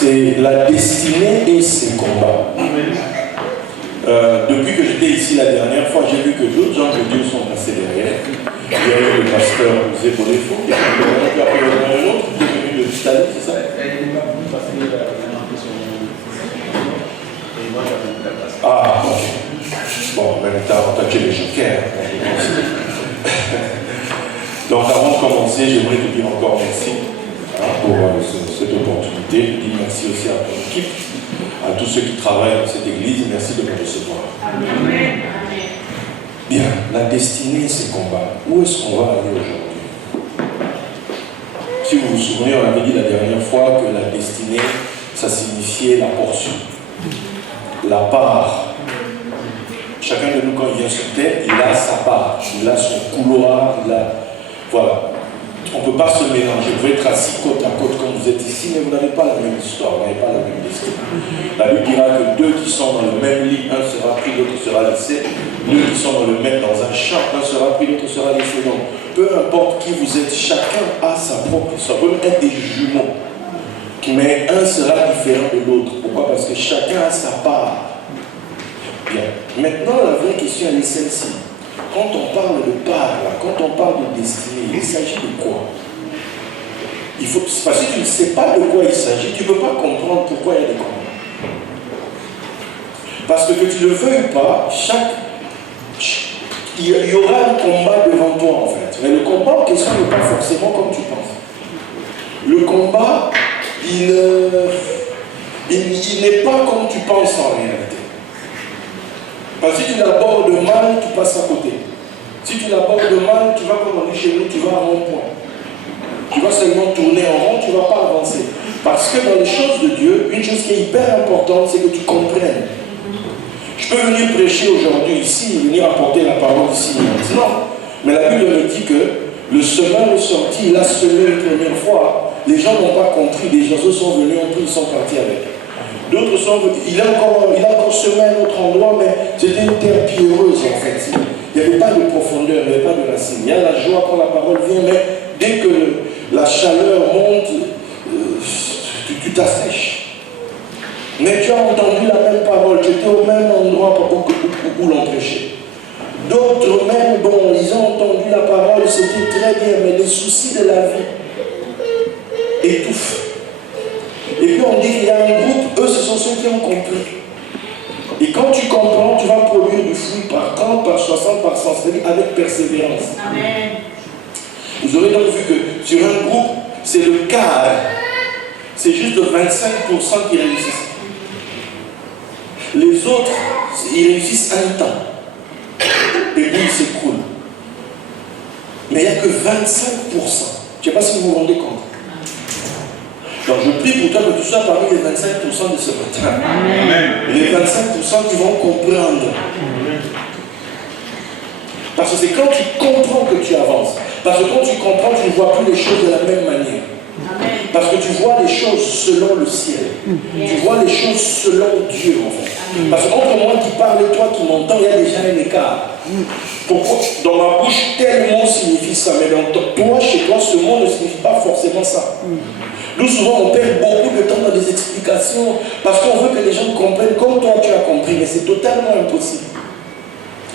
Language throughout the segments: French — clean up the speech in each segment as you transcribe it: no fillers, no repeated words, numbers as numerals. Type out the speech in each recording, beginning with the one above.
c'est la destinée et ses combats. Depuis que j'étais ici la dernière fois, j'ai vu que d'autres gens de Dieu sont passés derrière. Il y a eu le pasteur José Bolefo, qui a pris un autre, qui est venu de l'Italie, c'est ça? Ah, ok. Bon, maintenant, on t'a tué les jokers. Donc, avant de commencer, j'aimerais te dire encore merci pour cette opportunité. Je dis merci aussi à ton équipe, à tous ceux qui travaillent dans cette église. Merci de me recevoir. Amen. Bien, la destinée, c'est combat. Où est-ce qu'on va aller aujourd'hui? Si vous vous souvenez, on avait dit la dernière fois que la destinée, ça signifiait la portion, la part. Chacun de nous, quand il vient sur terre, il a sa part, il a son couloir, il a... Voilà. On ne peut pas se mélanger. Vous pouvez être assis côte à côte comme vous êtes ici, mais vous n'avez pas la même histoire, vous n'avez pas la même destinée. La Bible dira que deux qui sont dans le même lit, un sera pris, l'autre sera laissé. Deux qui sont dans le même, dans un champ, un sera pris, l'autre sera laissé. Donc, peu importe qui vous êtes, chacun a sa propre histoire. Ça peut être des jumeaux, mais un sera différent de l'autre. Pourquoi? Parce que chacun a sa part. Bien. Maintenant, la vraie question, elle est celle-ci. Quand on parle de part, quand on parle de destinée, il s'agit de quoi? Parce que tu ne sais pas de quoi il s'agit, tu ne peux pas comprendre pourquoi il y a des combats. Parce que tu le veuilles pas, il y aura un combat devant toi en fait. Mais le combat en question n'est pas forcément comme tu penses. Le combat, il n'est pas comme tu penses en réalité. Parce que si tu l'abordes mal, tu passes à côté. Si tu l'abordes mal, tu vas comme on dit chez nous, tu vas à rond-point. Tu vas seulement tourner en rond, tu ne vas pas avancer. Parce que dans les choses de Dieu, une chose qui est hyper importante, c'est que tu comprennes. Je peux venir prêcher aujourd'hui ici, venir apporter la parole ici maintenant. Mais la Bible me dit que le semeur est sorti, il a semé une première fois. Les gens n'ont pas compris, des oiseaux sont venus, ils sont partis avec. D'autres sont venus, il a encore semé à un autre endroit, mais c'était une terre pierreuse en fait. Il n'y avait pas de profondeur, il n'y avait pas de racine. Il y a la joie quand la parole vient, mais dès que la chaleur monte, tu t'assèches. Mais tu as entendu la même parole, tu étais au même endroit où l'on prêchait. D'autres même, bon, ils ont entendu la parole, c'était très bien, mais les soucis de la vie étouffent. Et puis on dit qu'il y a un groupe, eux ce sont ceux qui ont compris. Et quand tu comprends, tu vas produire du fruit par 30, par 60, par 100, c'est-à-dire avec persévérance. Amen. Vous aurez donc vu que sur un groupe, c'est le quart. C'est juste de 25% qui réussissent. Les autres, ils réussissent un temps. Et puis ils s'écroulent. Mais il n'y a que 25%. Je ne sais pas si vous vous rendez compte. Donc je prie pour toi que tu sois parmi les 25% de ce matin. Amen. Les 25% qui vont comprendre. Parce que c'est quand tu comprends que tu avances. Parce que quand tu comprends, tu ne vois plus les choses de la même manière. Amen. Parce que tu vois les choses selon le ciel. Tu vois les choses selon Dieu en fait. Parce qu'entre moi qui parle et toi qui m'entends, il y a déjà un écart. Pourquoi? Dans ma bouche, tel mot signifie ça, mais dans toi, chez toi, ce mot ne signifie pas forcément ça. Nous, souvent, on perd beaucoup de temps dans des explications parce qu'on veut que les gens comprennent comme toi tu as compris, mais c'est totalement impossible.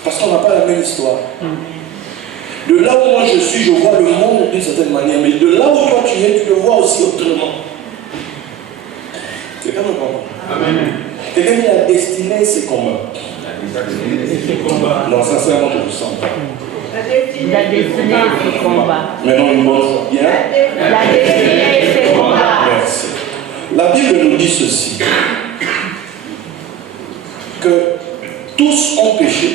Parce qu'on n'a pas la même histoire. De là où moi je suis, je vois le monde d'une certaine manière, mais de là où toi tu es, tu le vois aussi autrement. Quelqu'un me comprend? Amen. Quelqu'un dit la destinée, c'est combat. Non, sincèrement, je ne le sens pas. La destinée, c'est combat. Maintenant, une bonne fois. Bien. La destinée, c'est combat. Merci. La Bible nous dit ceci. Que tous ont péché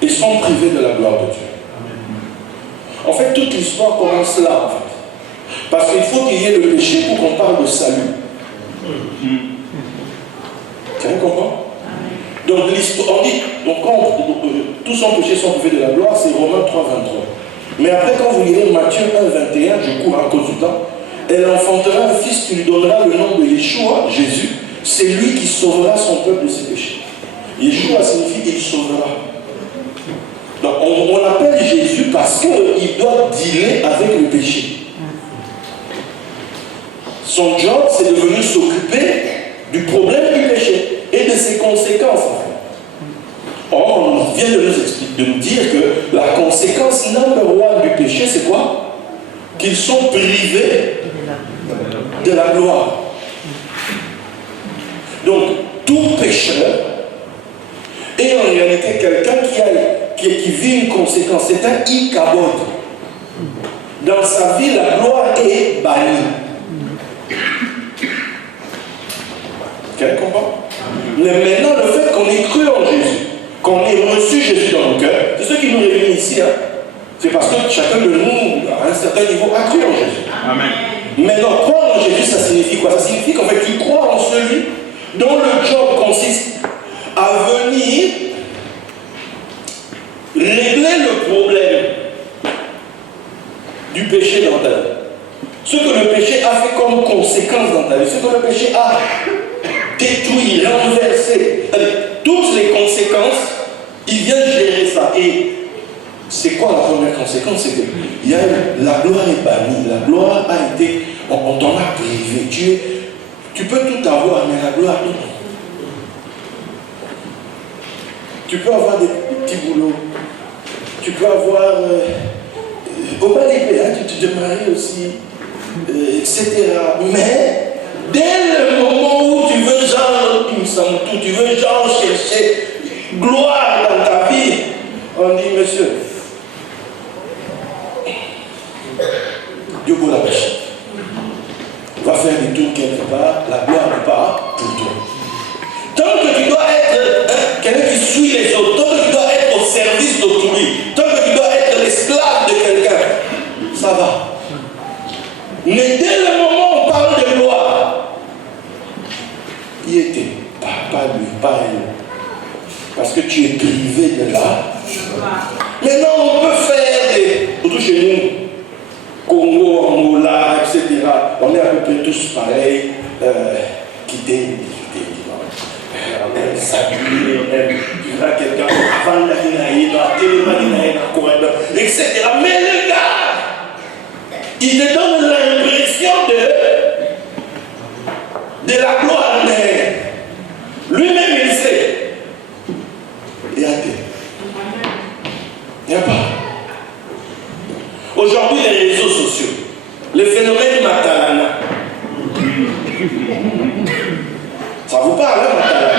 et sont privés de la gloire de Dieu. En fait, toute l'histoire commence là, en fait. Parce qu'il faut qu'il y ait le péché pour qu'on parle de salut. Tu comprends? Donc l'histoire, on dit, donc quand tous ont péché, sont privés de la gloire, c'est Romains 3, 23. Mais après, quand vous lirez Matthieu 1, 21, je cours à cause du temps, elle enfantera un fils qui lui donnera le nom de Yeshua, Jésus. C'est lui qui sauvera son peuple de ses péchés. Yeshua signifie il sauvera. Donc on appelle Jésus parce qu'il doit dealer avec le péché. Son job, c'est de venir s'occuper du problème du péché et de ses conséquences. Or, on vient de nous expliquer, de nous dire que la conséquence numéro 1 du péché, c'est quoi? Qu'ils sont privés de la gloire. Donc, tout pécheur est en réalité quelqu'un qui vit une conséquence. C'est un ikabod. Dans sa vie, la gloire est bannie. Quelqu'un comprend? Mais maintenant, le fait qu'on ait cru en Jésus, qu'on ait reçu Jésus dans nos cœurs, c'est ce qui nous réunit ici. Hein? C'est parce que chacun de nous, à un certain niveau, a cru en Jésus. Amen. Maintenant, croire en Jésus, ça signifie quoi? Ça signifie qu'en fait, tu crois en celui dont le job consiste à venir régler le problème du péché dans ta vie. Ce que le péché a fait comme conséquence dans ta vie, ce que le péché a détruit, renversé, toutes les conséquences, il vient gérer ça. Et c'est quoi la première conséquence? C'est que la gloire est bannie, la gloire a été, on t'en a privé. Tu peux tout avoir, mais la gloire, non. Tu peux avoir des petits boulots, tu peux avoir au bas des pays, tu te maries aussi, etc. Mais dès le moment où tu veux genre, tu veux genre chercher gloire dans ta vie, on dit monsieur, Dieu pour la pêche. Va faire des tours quelque part, la gloire n'est pas pour toi. Tant que tu dois être quelqu'un qui suit les autres, tant que tu dois être au service d'autrui, tant que tu dois être l'esclave de quelqu'un, ça va. Mais dès le moment où on parle de gloire, il était, pas lui, pas elle. Parce que tu es privé de là. Maintenant, on peut faire surtout chez nous, Congo, Angola, etc. On est à peu près tous pareils, quitter. Saluer, tu verras quelqu'un avant la etc. Mais le gars, il te donne l'impression de la gloire, mais lui-même il sait. Il y a des. Il n'y a pas. Aujourd'hui, les réseaux sociaux, le phénomène Matalana. Ça vous parle, hein, Matalana?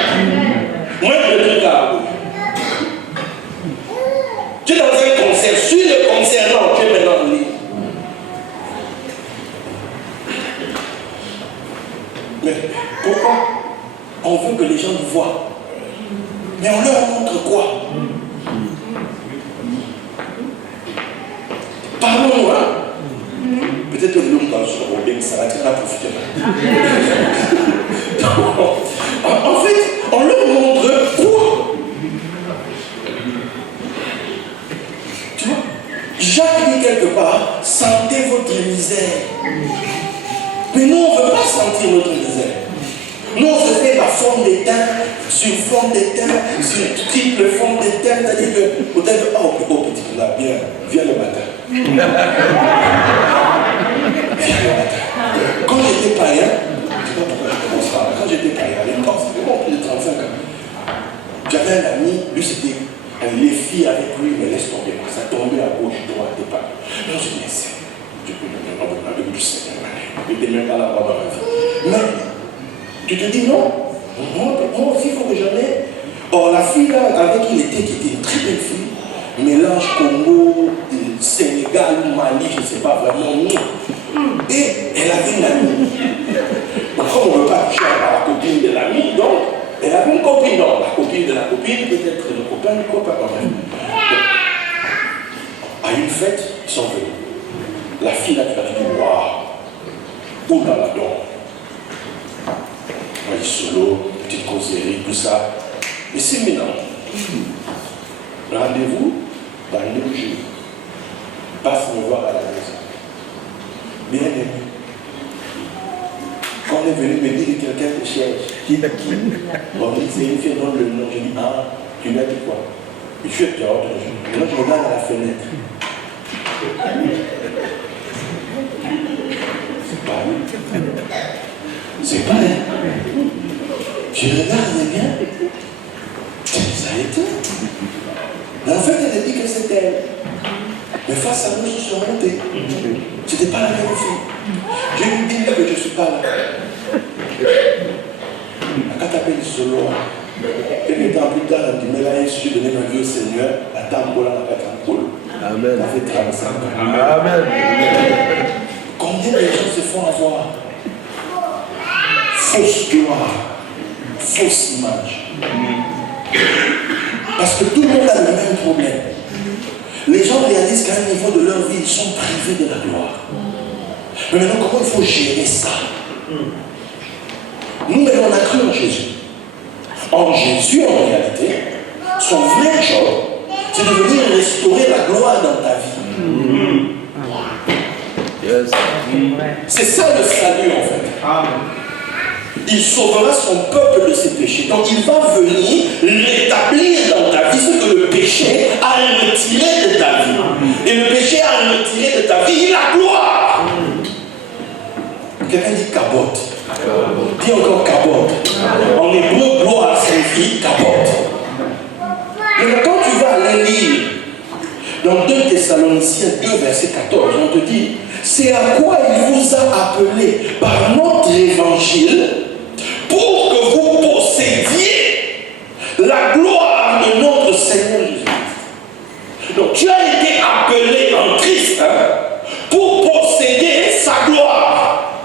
Moi, je le truc là. Tu es dans un concert, suis le concert, non, tu es maintenant libre. Mais pourquoi on veut que les gens nous voient? Mais on leur montre quoi? Parlons-nous, hein? Peut-être que l'homme dans le Robin, ça va être là pour profiter. En fait, on leur montre quoi? Tu vois? Jacques dit quelque part, sentez votre misère. Mais nous, on ne veut pas sentir notre misère. Nous, on se fait la forme d'étain, sur forme d'étain, sur triple forme d'étain, c'est-à-dire que peut-être, oh petit, là, viens le matin. Viens le matin. Quand j'étais païen, je ne sais pas pourquoi je commence par là, quand j'étais païen, à l'époque, c'était bon, plus de 35 ans. J'avais un ami, lui c'était les filles avec lui, mais laisse tomber, ça tombait à gauche, droite, et pas. Non, je dis, c'est, je peux me demander du Seigneur, je n'étais même pas là dans ma vie. Mais, tu te dis non, moi aussi il faut que j'en ai. Or la fille là avec qui il était, qui était une très belle fille, mélange Congo, Sénégal, Mali, je ne sais pas vraiment où. Et elle avait une amie. Donc comme on ne veut pas toucher à la copine de l'amie, donc elle avait une copine. Non, la copine de la copine, peut-être le copain du copain quand même. À une fête, ils sont venus. La fille là, tu vas te dire, waouh, où dans la donc. Moi, solo, petite causerie, tout ça. Et c'est maintenant. Rendez-vous dans 9 jours. Passe me voir à la maison. Bien aimé. Quand on est venu me dire que quelqu'un te cherche, qui est qui? On dit c'est une fille dans le nom. Je dis, ah, tu m'as dit quoi? Et je suis dehors. Maintenant je regarde à la fenêtre. C'est pas lui. C'est pas elle. Je regarde bien. Ça a été. Mais en fait, elle a dit que c'était elle. Mais face à nous, ils se sont montés. C'était pas la même fille. Je lui dis que je ne suis pas là. Quand tu appelles solo, quelques temps plus tard, tu mets là, je suis donné ma vie au Seigneur, la tambola, la catambola. Amen. Ça fait 35 ans. Amen. Combien de gens se font avoir? Fausse gloire, fausse image. Parce que tout le monde a le même problème. Les gens réalisent qu'à un niveau de leur vie, ils sont privés de la gloire. Mais maintenant, comment il faut gérer ça? Nous, mais on a cru en Jésus. En Jésus, en réalité, son vrai job, c'est de venir restaurer la gloire dans ta vie. Yes. C'est ça le salut, en fait. Il sauvera son peuple de ses péchés. Donc il va venir rétablir dans ta vie ce que le péché a retiré de ta vie. Et le péché a retiré de ta vie la gloire. Quelqu'un dit cabote. Dis encore cabote. En hébreu, gloire signifie cabote. Mais quand tu vas aller lire dans 2 Thessaloniciens 2, verset 14, on te dit, c'est à quoi il vous a appelé par notre évangile pour que vous possédiez la gloire de notre Seigneur Jésus-Christ. Donc tu as été appelé en Christ pour posséder sa gloire.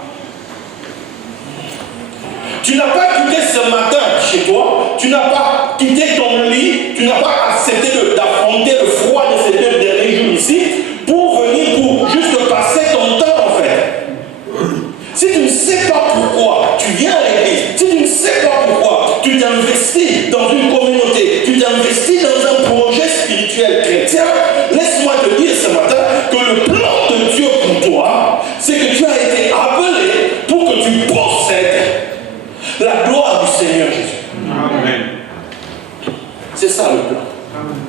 Tu n'as pas quitté ce matin chez toi, tu n'as pas quitté ton lit, tu n'as pas accepté d'affronter le froid de ces 2 derniers jours ici pour venir pour juste passer ton temps en fait. Si tu ne sais pas pourquoi tu viens à l'église, si tu ne sais pas pourquoi tu t'investis dans une communauté, tu t'investis dans un projet spirituel chrétien, laisse-moi te dire ce matin que le plan de Dieu pour toi, c'est que tu as été appelé pour que tu possèdes la gloire du Seigneur Jésus. Amen. C'est ça le plan. Amen.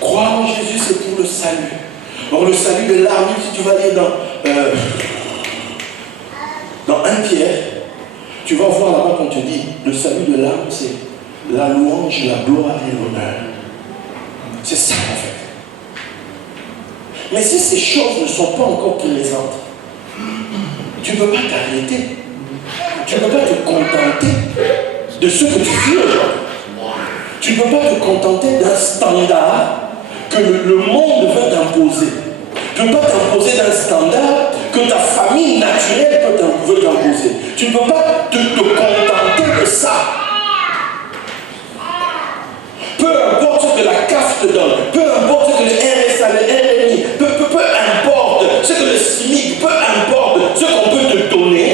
Croire en Jésus, c'est pour le salut. Donc le salut de l'âme, si tu vas lire dans 1 Pierre, tu vas voir là-bas qu'on te dit, le salut de l'âme, c'est la louange, la gloire et l'honneur. C'est ça en fait. Mais si ces choses ne sont pas encore présentes, tu ne peux pas t'arrêter. Tu ne peux pas te contenter de ce que tu vis aujourd'hui. Tu ne peux pas te contenter d'un standard que le monde veut t'imposer. Tu ne peux pas t'imposer d'un standard que ta famille naturelle veut t'imposer. Tu ne peux pas te contenter de ça. Peu importe ce que la CAF te donne, peu importe ce que le RSA, le RMI, peu importe ce que le SMIC, peu importe ce qu'on peut te donner,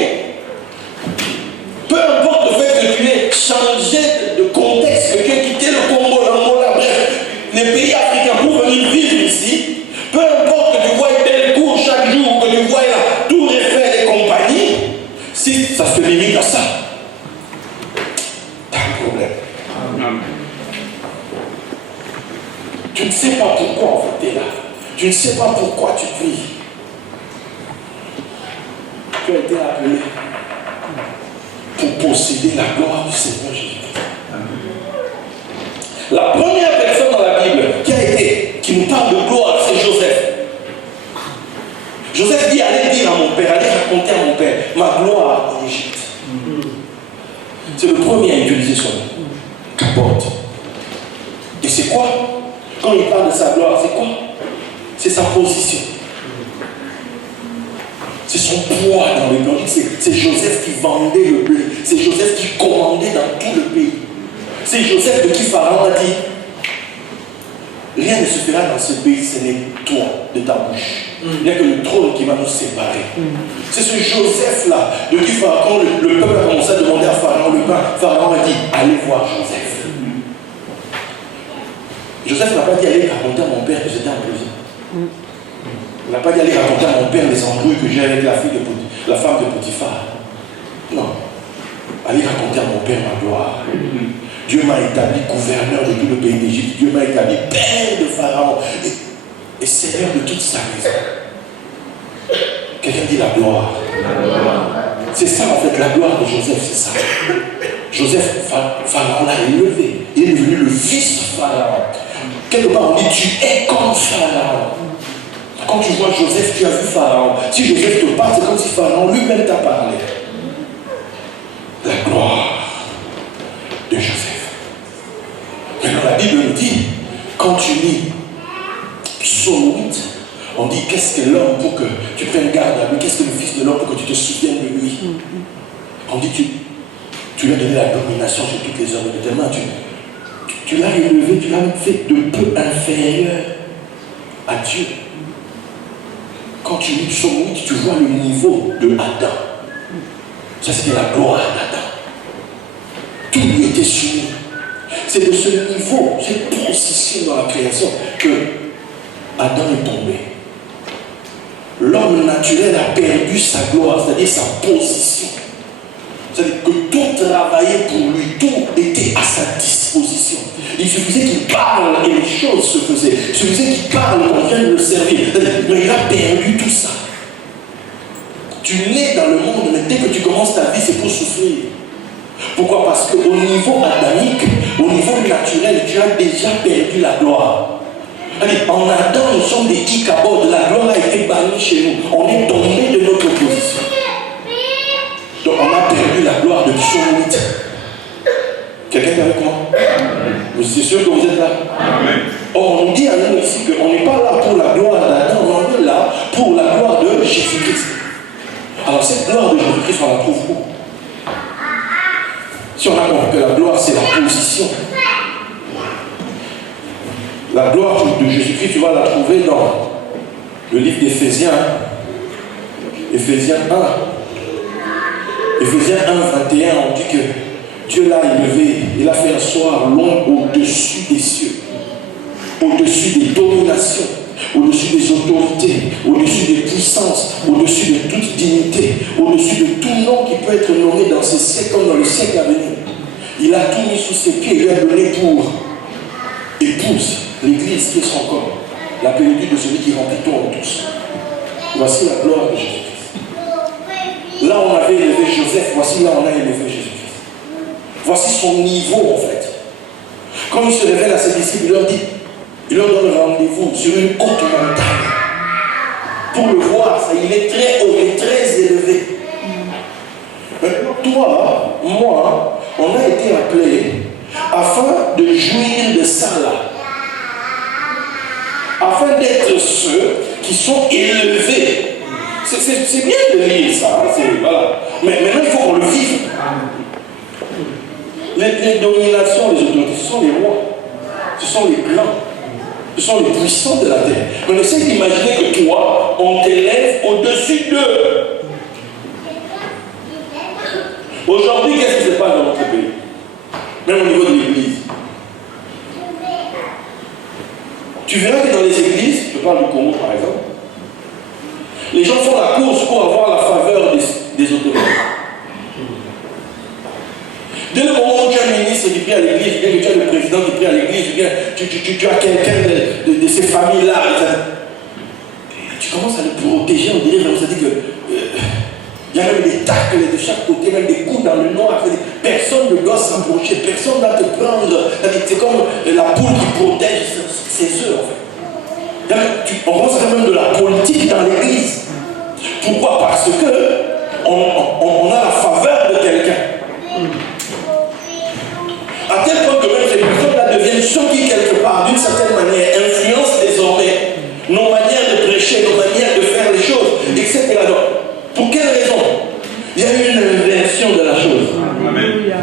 peu importe le fait que tu aies changé de contexte, que tu aies quitté le Congo, l'Angola, bref, les pays africains pour venir vivre ici, peu importe que tu vois tel cours chaque jour, que tu vois la Tour Eiffel et compagnie, si ça se limite à ça, t'as un problème. Tu ne sais pas pourquoi en fait tu es là. Tu ne sais pas pourquoi tu pries. Tu as été appelé pour posséder la gloire du Seigneur Jésus-Christ. La première personne dans la Bible qui nous parle de gloire, c'est Joseph. Joseph dit, allez dire à mon père, allez raconter à mon père ma gloire en Égypte. C'est le premier à utiliser son nom. Capote. Et c'est quoi? Quand il parle de sa gloire, c'est quoi? C'est sa position. C'est son poids dans le pays. C'est Joseph qui vendait le blé. C'est Joseph qui commandait dans tout le pays. C'est Joseph de qui Pharaon a dit, rien ne se fera dans ce pays, ce n'est toi, de ta bouche. Il n'y a que le trône qui va nous séparer. C'est ce Joseph-là, de qui Pharaon, le peuple a commencé à demander à Pharaon le pain. Pharaon a dit, allez voir Joseph. Joseph n'a pas dit aller raconter à mon père que j'étais en prison. Il n'a pas dit aller raconter à mon père les embrouilles que j'ai avec la femme de Potiphar. Non. Allez raconter à mon père ma gloire. Dieu m'a établi gouverneur de tout le pays d'Égypte. Dieu m'a établi père de Pharaon et seigneur de toute sa maison. Quelqu'un dit la gloire. C'est ça en fait, la gloire de Joseph, c'est ça. Joseph, Pharaon l'a élevé. Il est devenu le fils de Pharaon. Quelque part, on dit, tu es comme Pharaon. Quand tu vois Joseph, tu as vu Pharaon. Si Joseph te parle, c'est comme si Pharaon lui-même t'a parlé. La gloire de Joseph. Maintenant, la Bible nous dit, quand tu lis Psaume 8, on dit, qu'est-ce que l'homme pour que tu prennes garde à lui? Qu'est-ce que le fils de l'homme pour que tu te souviennes de lui? On dit, tu lui as donné la domination sur toutes les œuvres de tes mains. Tu l'as élevé, tu l'as fait de peu inférieur à Dieu. Quand tu lis Psaume 8, tu vois le niveau de Adam. Ça, c'était la gloire d'Adam. Tout lui était soumis. C'est de ce niveau, cette position dans la création, que Adam est tombé. L'homme naturel a perdu sa gloire, c'est-à-dire sa position. C'est-à-dire que tout travaillait pour lui, tout était à sa disposition. Il suffisait qu'il parle et les choses se faisaient. Il suffisait qu'il parle et qu'on vienne le servir. Mais il a perdu tout ça. Tu nais dans le monde, mais dès que tu commences ta vie, c'est pour souffrir. Pourquoi? Parce qu'au niveau adamique, au niveau naturel, tu as déjà perdu la gloire. Allez, en Adam, nous sommes des Ichabod. La gloire a été bannie chez nous. On est tombé de notre position. Donc on a perdu la gloire de Psaume 8. Quelqu'un est avec moi? C'est sûr que vous êtes là? Amen. Or, on dit à nous ici qu'on n'est pas là pour la gloire d'Adam, on est là pour la gloire de Jésus-Christ. Alors cette gloire de Jésus-Christ, on la trouve où? Si on a compris que la gloire, c'est la position. La gloire de Jésus-Christ, tu vas la trouver dans le livre d'Éphésiens. Éphésiens 1. Éphésiens 1, 21, on dit que Dieu l'a élevé, il a fait asseoir l'homme au-dessus des cieux, au-dessus des dominations, au-dessus des autorités, au-dessus des puissances, au-dessus de toute dignité, au-dessus de tout nom qui peut être nommé dans ce siècle comme dans le siècle à venir. Il a tout mis sous ses pieds, il lui a donné pour épouse l'Église qui est son corps, la plénitude de celui qui remplit tout en tous. Voici la gloire de Jésus-Christ. Là on avait élevé Joseph, voici là on a élevé Jésus-Christ. Voici son niveau en fait. Quand il se révèle à ses disciples, il leur donne rendez-vous sur une haute montagne. Pour le voir, ça, il est très haut, il est très élevé. Maintenant, toi, moi, on a été appelés afin de jouir de ça là. Afin d'être ceux qui sont élevés. C'est bien de lire ça, hein, voilà. Mais maintenant, il faut qu'on le vive. Les dominations, les autorités, ce sont les rois, ce sont les grands, ce sont les puissants de la terre. On essaie d'imaginer que toi, on t'élève au-dessus d'eux. Aujourd'hui, qu'est-ce qui se passe dans notre pays? Même au niveau de l'église. Tu verras que dans les églises, je parle du Congo par exemple, les gens font la course pour avoir la faveur des autorités. Dès le moment où tu as un ministre qui prie à l'église, bien que tu as le président qui prie à l'église, bien tu as quelqu'un de ces familles-là, tu commences à le protéger, on dirait, ça dit que il y a même des tacles de chaque côté, même des coups dans le noir. Personne ne doit s'approcher, personne ne va te prendre. C'est comme la poule qui protège ses œufs. En fait. On pense quand même de la politique dans l'église. Pourquoi? Parce que on a la faveur de quelqu'un. À tel point que même ces personnes-là deviennent ceux qui, quelque part, d'une certaine manière, influencent désormais nos manières de prêcher, nos manières de faire les choses, etc. Donc, pour quelle raison? Il y a eu une inversion de la chose. Amen.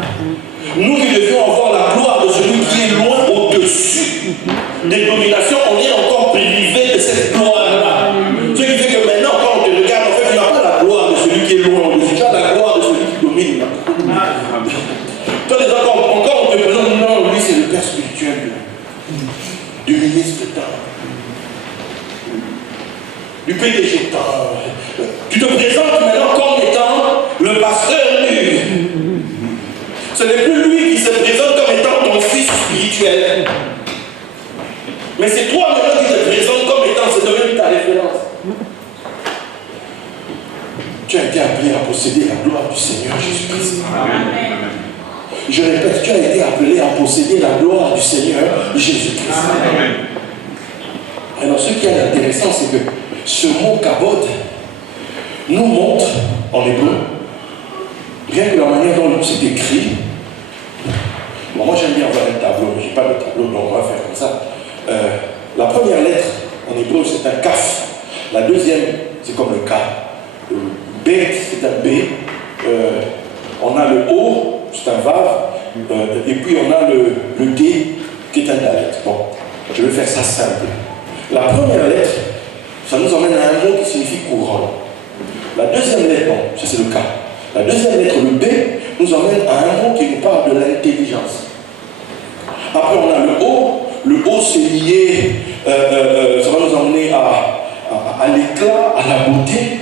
Nous qui devions avoir la gloire de celui qui est loin au-dessus des dominations, on est encore privé de cette gloire-là. Ce qui fait que maintenant, quand on te regarde, en fait, tu n'as pas la gloire de celui qui est loin au-dessus, tu as la gloire de celui qui domine. Toi, encore, on te présente, non, lui, c'est le père spirituel du ministre d'État, du PDG. Tu te présentes maintenant comme étant le pasteur nu. Ce n'est plus lui qui se présente comme étant ton fils spirituel. Mais c'est toi maintenant qui te présentes comme étant, c'est devenu ta référence. Tu Tu as été appelé à posséder la gloire du Seigneur Jésus-Christ. Je répète, tu as été appelé à posséder la gloire du Seigneur Jésus-Christ. Alors ce qui est intéressant, c'est que ce mot kabod nous montre en hébreu, rien que la manière dont c'est écrit. Bon, moi j'aime bien avoir un tableau, je n'ai pas de tableau, donc on va faire comme ça. La première lettre en hébreu c'est un kaf, la deuxième c'est comme le K, le B c'est un B, on a le O, c'est un vav, et puis on a le D qui est un dalet. Bon, je vais faire ça simple. La première lettre, ça nous emmène à un mot qui signifie couronne. La deuxième lettre, bon, ça c'est le K. La deuxième lettre, le B, nous emmène à un mot qui nous parle de l'intelligence. Après, on a le O. Le O, c'est lié, ça va nous emmener à l'éclat, à la beauté.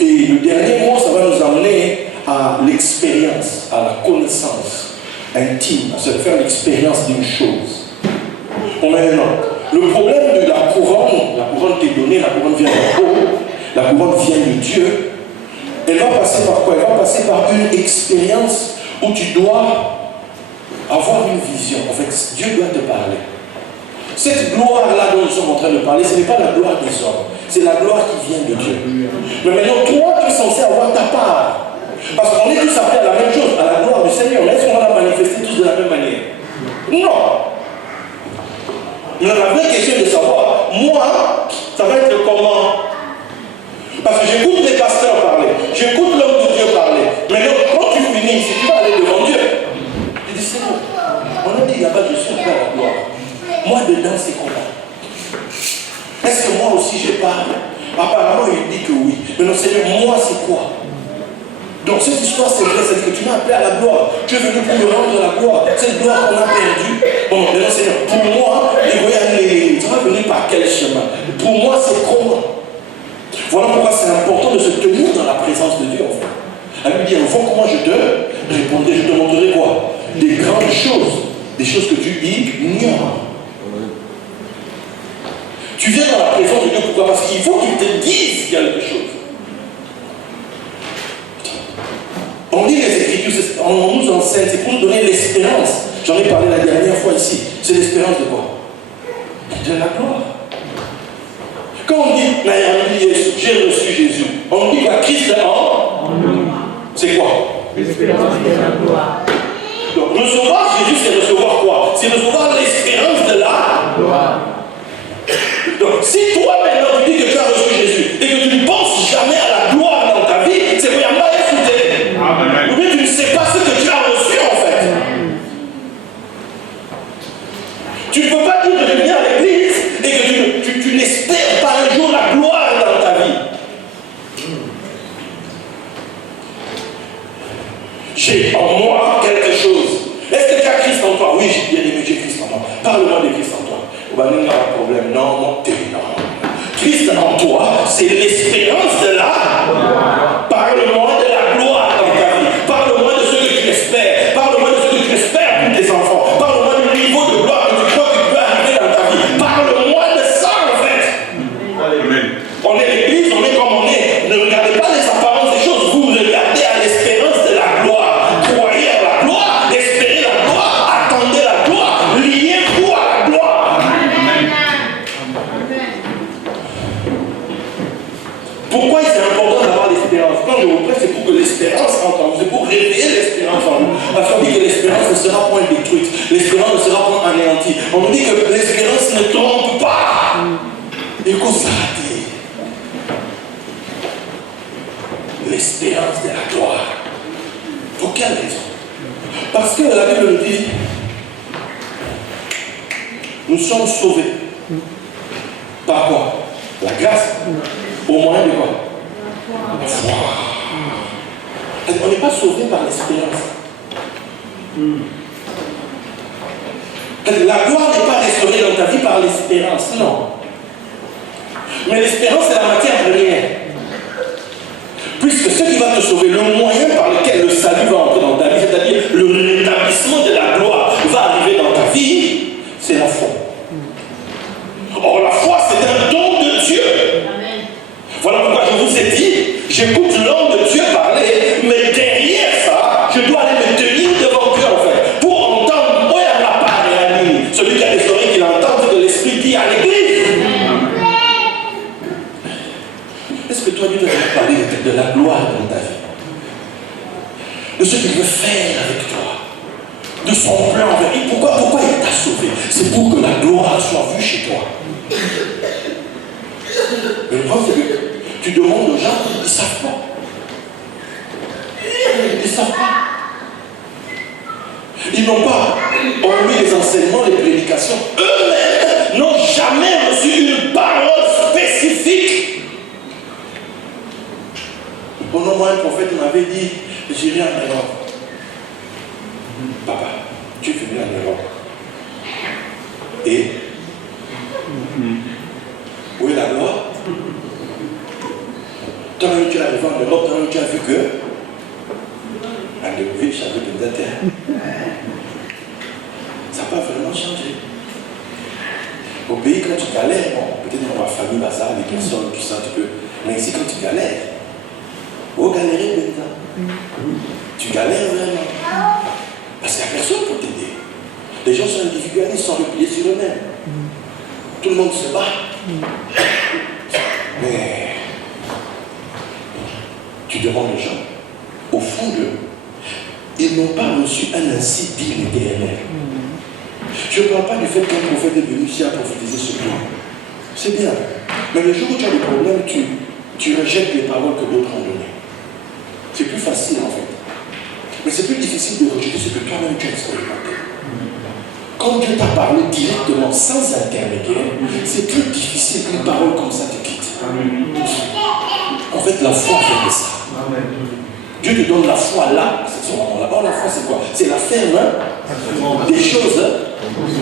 Et le dernier mot, ça va nous emmener à l'expérience, à la connaissance intime, à se faire l'expérience d'une chose. Bon, maintenant, le problème de la couronne t'est donnée, la couronne vient d'en haut, la couronne vient de Dieu. Elle va passer par quoi? Elle va passer par une expérience où tu dois avoir une vision. En fait, Dieu doit te parler. Cette gloire-là dont nous sommes en train de parler, ce n'est pas la gloire des hommes, c'est la gloire qui vient de Dieu. Mais maintenant, toi, tu es censé avoir ta part. Parce qu'on est tous appelés à la même chose, à la gloire du Seigneur. Mais est-ce qu'on va la manifester tous de la même manière? Non. Mais la vraie question est de savoir, moi, ça va être comment? Parce que j'écoute les pasteurs parler, j'écoute l'homme de Dieu parler. Mais quand tu finis, si tu vas aller devant Dieu, tu dis Seigneur, on a dit là-bas, je suis prêt à la gloire. Moi, dedans, c'est comment? Est-ce que moi aussi, je parle? Apparemment, il dit que oui. Mais non, Seigneur, moi, c'est quoi? Donc, cette histoire, c'est vrai, c'est que tu m'as appelé à la gloire. Tu es venu pour me rendre la gloire. Cette gloire qu'on a perdue. Bon, maintenant, Seigneur, pour moi, tu vas venir par quel chemin? Pour moi, c'est comment? Voilà pourquoi c'est important de se tenir dans la présence de Dieu, en fait. Elle lui dit, avant comment je te répondrai, je te montrerai quoi? Des grandes choses, des choses que tu ignores. Tu viens dans la présence de Dieu, pourquoi? Parce qu'il faut qu'il te dise quelque chose. On lit les Écritures, on nous enseigne, c'est pour nous donner l'espérance. J'en ai parlé la dernière fois ici. C'est l'espérance de quoi? De la gloire. Quand on dit, j'ai reçu Jésus, on dit quoi? Christ en c'est quoi? L'espérance de la gloire. Donc, recevoir Jésus, c'est recevoir quoi? C'est recevoir l'espérance de la gloire. Donc, si toi, maintenant, tu dis que tu as reçu Jésus et que tu ne penses jamais à la gloire dans ta vie, c'est qu'il y a mal écouté. Ou bien tu ne sais pas ce que tu as reçu, en fait. Tu ne peux pas dire de venir à l'église et que tu n'espères pas un jour la gloire dans ta vie. J'ai en moi quelque chose. Est-ce que tu as Christ en toi? Oui, j'ai bien aimé, j'ai Christ en moi. Parle-moi de Christ en toi. Il n'y a pas de problème. Non, non. Christ en toi, c'est l'espérance de la gloire. Parle-moi de la gloire dans ta vie. Parle-moi de ce que tu espères. Parle-moi de ce que tu espères pour tes enfants. Parle-moi du niveau de gloire que tu crois que tu peux arriver dans ta vie. Parle-moi de ça, en fait. Amen. On est l'église, on est comme on est. Ne regardez pas les apparences des choses. Vous regardez à l'espérance de la gloire. Croyez à la gloire, espérez la gloire, attendez la gloire, liez-vous à la gloire. Amen. Pourquoi c'est important d'avoir l'espérance? Quand je vous prête, c'est pour que l'espérance entre en vous, c'est pour réveiller l'espérance en vous. Parce qu'on dit que l'espérance ne sera point détruite, l'espérance ne sera point anéantie. On nous dit que l'espérance ne trompe pas. Et qu'on s'arrête. L'espérance de la gloire. Pour quelle raison? Parce que la Bible nous dit, nous sommes sauvés. Par quoi? La grâce. Au moyen de quoi? La foi. On n'est pas sauvé par l'espérance. La gloire n'est pas restaurée dans ta vie par l'espérance, non. Mais l'espérance, c'est la matière première. Puisque ce qui va te sauver, le moyen par lequel le salut va entrer dans ta vie, c'est-à-dire le rétablissement de la gloire va arriver dans ta vie, c'est la foi. Or, la foi, c'est un don de Dieu. Amen. Voilà pourquoi je vous ai dit J'écoute l'homme de Dieu parler, mais derrière ça, je dois aller me tenir devant Dieu en fait, pour entendre, moi il n'y en a pas réalisé. Celui qui a des oreilles qui l'entend, c'est que l'Esprit dit à l'église. Est-ce que toi, Dieu t'a parlé de la gloire dans ta vie? De ce qu'il veut faire avec toi? De son plan envers lui? Pourquoi il t'a sauvé? C'est pour que la gloire soit vue chez toi. Mais le problème, c'est que tu demandes aux gens, ils ne savent pas. Ils ne savent pas. Ils n'ont pas hormis les enseignements, les prédications. Eux-mêmes n'ont jamais reçu une parole spécifique. Pendant moi, un prophète m'avait dit, j'irai en Europe. Papa, tu es venu en Europe. Et où est la gloire? Toi-même tu es arrivé en Europe, toi-même tu as vu que la levée j'avais de la terre. Ça n'a pas vraiment changé. Au pays, quand tu galères, bon, peut-être dans ma famille, bazar, les personnes, tout ça, tu peux. Mais ici, quand tu galères, vous galérez maintenant. Tu galères vraiment. Parce qu'il n'y a personne pour t'aider. Les gens sont individualistes, ils sont repliés sur eux-mêmes. Tout le monde se bat. Mais tu demandes aux gens, au fond d'eux, ils n'ont pas reçu un ainsi dit l'Éternel. Je ne parle pas du fait qu'un prophète est venu ici à prophétiser ce plan. C'est bien. Mais le jour où tu as des problèmes, tu rejettes les paroles que d'autres ont données. C'est plus facile en fait. Mais c'est plus difficile de rejeter ce que toi-même tu as expérimenté. Quand Dieu t'a parlé directement, sans intermédiaire, c'est plus difficile qu'une parole comme ça te quitte. En fait, la foi fait ça. Dieu te donne la foi là, c'est ce moment-là. Or, la foi, c'est quoi? C'est la ferme des choses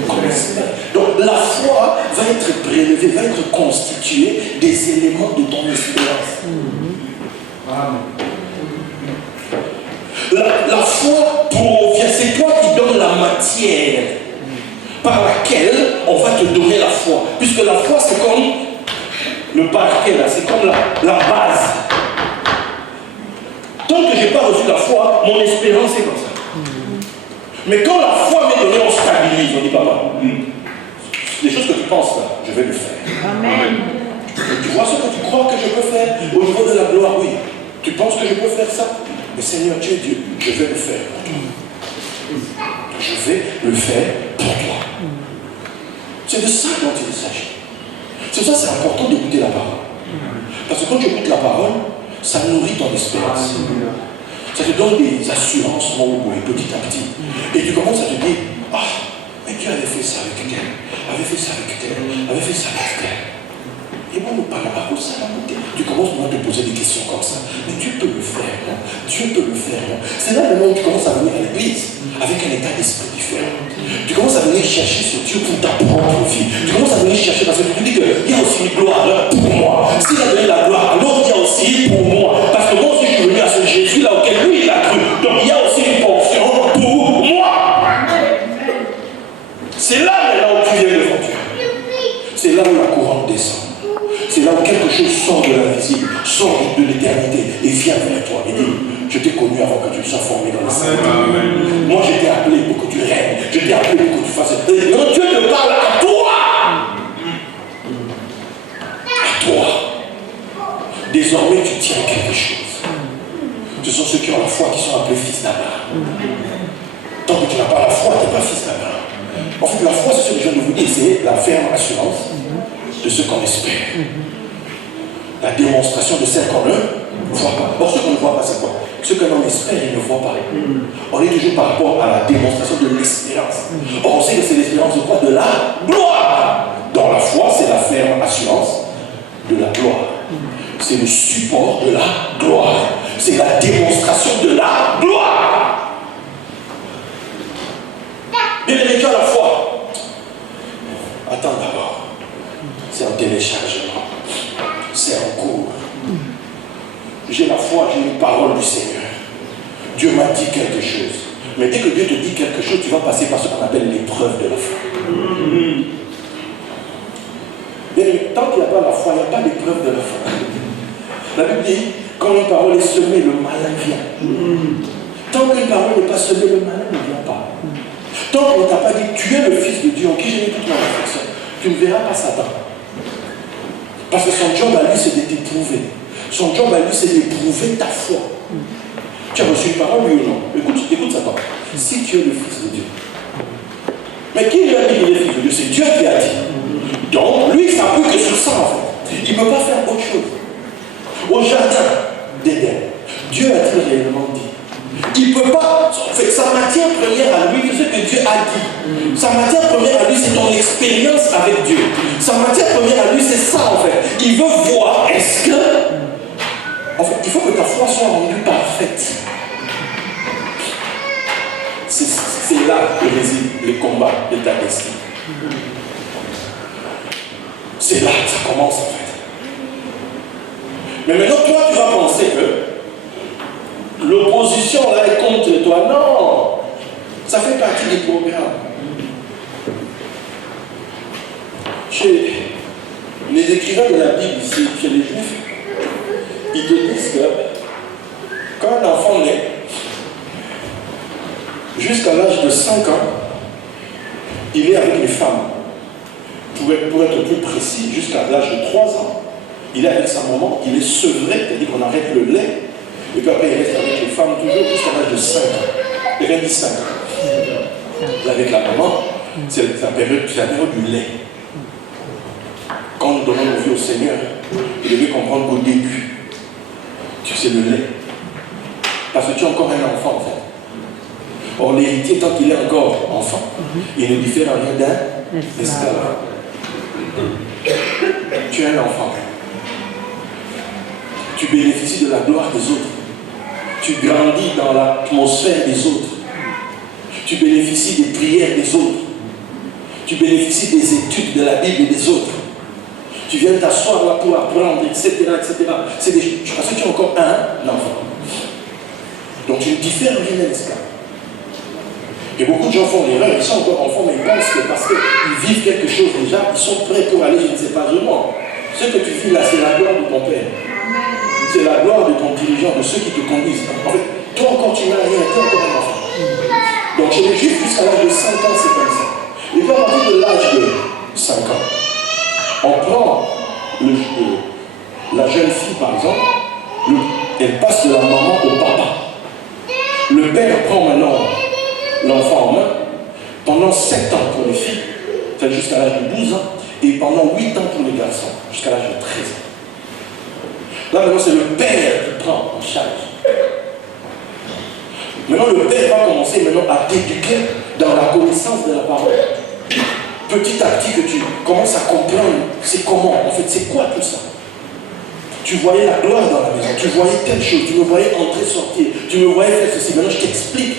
qu'on espère. Donc, la foi va être prélevée, va être constituée des éléments de ton espérance. La foi provient, c'est toi qui donnes la matière par laquelle on va te donner la foi. Puisque la foi, c'est comme le parquet, là, c'est comme la base. Tant que je n'ai pas reçu la foi, mon espérance est comme ça. Mais quand la foi m'est donnée, on stabilise. On dit, papa, les choses que tu penses là, je vais le faire. Amen. Tu vois ce que tu crois que je peux faire au niveau de la gloire, oui. Tu penses que je peux faire ça? Mais Seigneur, tu es Dieu, je vais le faire pour toi. Je vais le faire pour toi. C'est de ça dont il s'agit. C'est ça, c'est important d'écouter la parole. Parce que quand tu écoutes la parole, ça nourrit ton espérance. Ça te donne des assurances, petit à petit. Et tu commences à te dire, ah, mais Dieu avait fait ça avec elle, avait fait ça avec elle, avait fait ça avec elle. Et moi, nous parlons à cause ça, tu commences à te poser des questions comme ça. Mais Dieu peut le faire, non? Dieu peut le faire, non? C'est là maintenant où tu commences à venir à l'église avec un état d'esprit différent. Tu commences à venir chercher sur Dieu pour ta propre vie. Tu commences à venir chercher parce que tu te dis qu'il y a aussi une gloire pour moi. S'il a donné la gloire, alors il y a aussi pour moi. Parce que moi aussi je suis venu à ce Jésus-là auquel lui il a cru. Donc il y a aussi une portion pour moi. C'est là maintenant où tu viens devant Dieu. C'est là où la couronne descend. C'est là où quelque chose sort de l'invisible, sort de l'éternité et vient vers toi et dit, je t'ai connu avant que tu sois formé dans le Seigneur. Moi je t'ai appelé pour que tu règnes, je t'ai appelé pour que tu fasses. Non, Dieu te parle à toi. À toi. Désormais tu tiens quelque chose. Ce sont ceux qui ont la foi qui sont appelés fils d'Abraham. Tant que tu n'as pas la foi, tu n'es pas fils d'Abraham. En fait, la foi, c'est ce que je viens de vous dire, c'est la ferme assurance de ce qu'on espère. La démonstration de celle qu'on ne voit pas. Or, ce qu'on ne voit pas, c'est quoi? Ce que l'on espère, il ne voit pas. On est toujours par rapport à la démonstration de l'espérance. Or, on sait que c'est l'espérance de quoi? De la gloire. Dans la foi, c'est la ferme assurance de la gloire. C'est le support de la gloire. C'est la démonstration de la gloire. Bien aimé, tu as la foi. Attends d'abord. C'est en téléchargement. C'est en cours. J'ai la foi, j'ai une parole du Seigneur. Dieu m'a dit quelque chose. Mais dès que Dieu te dit quelque chose, tu vas passer par ce qu'on appelle l'épreuve de la foi. Mais tant qu'il n'y a pas la foi, il n'y a pas d'épreuve de la foi. La Bible dit, Quand une parole est semée, le malin vient. Tant qu'une parole n'est pas semée, le malin ne vient pas. Tant qu'on ne t'a pas dit, tu es le Fils de Dieu, en qui j'ai mis toute ma réflexion, tu ne verras pas Satan. Parce que son job à lui, c'est de t'éprouver. Son job à lui, c'est d'éprouver ta foi. Tu as reçu une parole, oui ou non? Écoute Satan. Si tu es le Fils de Dieu. Mais qui lui a dit qu'il est Fils de Dieu? C'est Dieu qui a dit. Donc, lui, il s'appuie que sur ça, en fait. Il ne peut pas faire autre chose. Au jardin d'Éden, Dieu a-t-il réellement dit? Il ne peut pas. En fait, sa matière première à lui, c'est ce que Dieu a dit. Sa matière première à lui, c'est ton expérience avec Dieu. Sa matière première à lui, c'est ça, en fait. Il veut voir, est-ce que. En fait, il faut que ta foi soit rendue parfaite. C'est là que résident les combats de ta destinée. C'est là que ça commence, en fait. Mais maintenant, toi, tu vas penser que l'opposition là est contre toi. Non! Ça fait partie du programme. Chez les écrivains de la Bible ici, chez les Juifs, ils te disent que quand un enfant naît, jusqu'à l'âge de 5 ans, il est avec les femmes. Pour être plus précis, jusqu'à l'âge de 3 ans, il est avec sa maman, il est sevré, c'est-à-dire qu'on arrête le lait, et puis après il reste avec les femmes toujours jusqu'à l'âge de 5 ans. Il reste 5 ans. Avec la maman, c'est la période du lait. Quand nous donnons nos vies au Seigneur, il devait comprendre qu'au début, c'est le lait. Parce que tu es encore un enfant en fait. Or l'héritier, tant qu'il est encore enfant, il ne diffère en rien d'un esclave. Tu es un enfant. Tu bénéficies de la gloire des autres. Tu grandis dans l'atmosphère des autres. Tu bénéficies des prières des autres. Tu bénéficies des études de la Bible des autres. Tu viens t'asseoir là pour apprendre, etc. C'est parce que tu es encore un enfant. Donc tu ne diffères rien d'un esclave. Et beaucoup de gens font l'erreur, ils sont encore enfants, mais ils pensent que parce qu'ils vivent quelque chose déjà, ils sont prêts pour aller, je ne sais pas vraiment. Ce que tu vis là, c'est la gloire de ton Père. C'est la gloire de ton dirigeant, de ceux qui te conduisent. En fait, toi encore tu n'as rien, tu es encore un enfant. Donc chez les Juifs, jusqu'à l'âge de 5 ans, c'est comme ça. Et puis à partir de l'âge de 5 ans, on prend la jeune fille, par exemple, elle passe de la maman au papa. Le père prend maintenant l'enfant en main pendant 7 ans pour les filles, c'est jusqu'à l'âge de 12 ans, et pendant 8 ans pour les garçons, jusqu'à l'âge de 13 ans. Là maintenant c'est le père qui prend en charge. Maintenant le père va commencer maintenant à t'éduquer dans la connaissance de la parole. Petit à petit que tu commences à comprendre c'est comment, en fait c'est quoi tout ça. Tu voyais la gloire dans la maison, tu voyais telle chose, tu me voyais entrer, sortir, tu me voyais faire ceci, maintenant je t'explique.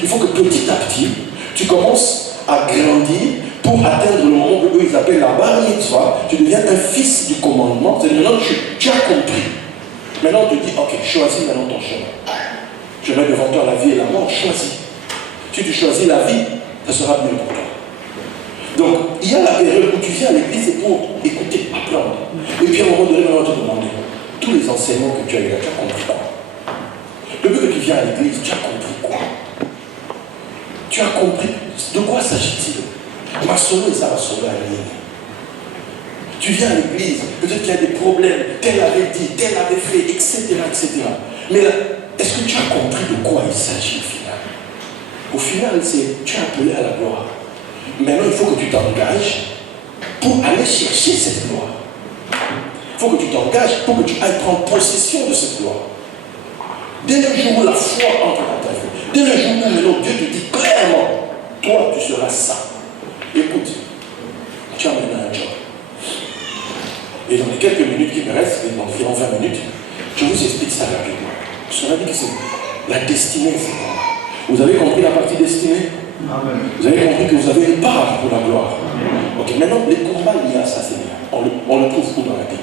Il faut que petit à petit, tu commences à grandir pour atteindre le moment que eux ils appellent la bar mitzvah. Tu deviens un fils du commandement. C'est-à-dire maintenant tu as compris. Maintenant on te dit, ok, choisis maintenant ton chemin. Je mets devant toi la vie et la mort, choisis. Si tu choisis la vie, ça sera mieux pour toi. Donc il y a la période où tu viens à l'église et pour écouter, apprendre. Et puis à un moment donné, on va te demander, tous les enseignements que tu as eu là, tu as compris quoi? Depuis que tu viens à l'église, tu as compris quoi? Tu as compris de quoi s'agit-il? Ma sauver, ça va sauver à rien. Tu viens à l'église, peut-être qu'il y a des problèmes, tel avait dit, tel avait fait, etc. Mais là, est-ce que tu as compris de quoi il s'agit au final? Au final, c'est tu es appelé à la gloire. Maintenant, il faut que tu t'engages pour aller chercher cette gloire. Il faut que tu t'engages pour que tu ailles prendre possession de cette gloire. Dès le jour où la foi entre dans ta vie, dès le jour où maintenant Dieu te dit clairement, toi tu seras ça. Écoute, tu as maintenant un job. Et dans les quelques minutes qui me restent, dans environ 20 minutes, je vous explique ça rapidement. Je vous ai dit que c'est la destinée, c'est quoi? Vous avez compris la partie destinée? Amen. Vous avez compris que vous avez une part pour la gloire. Amen. Ok, maintenant les combats liés à ça, c'est bien. On le trouve où dans la Bible?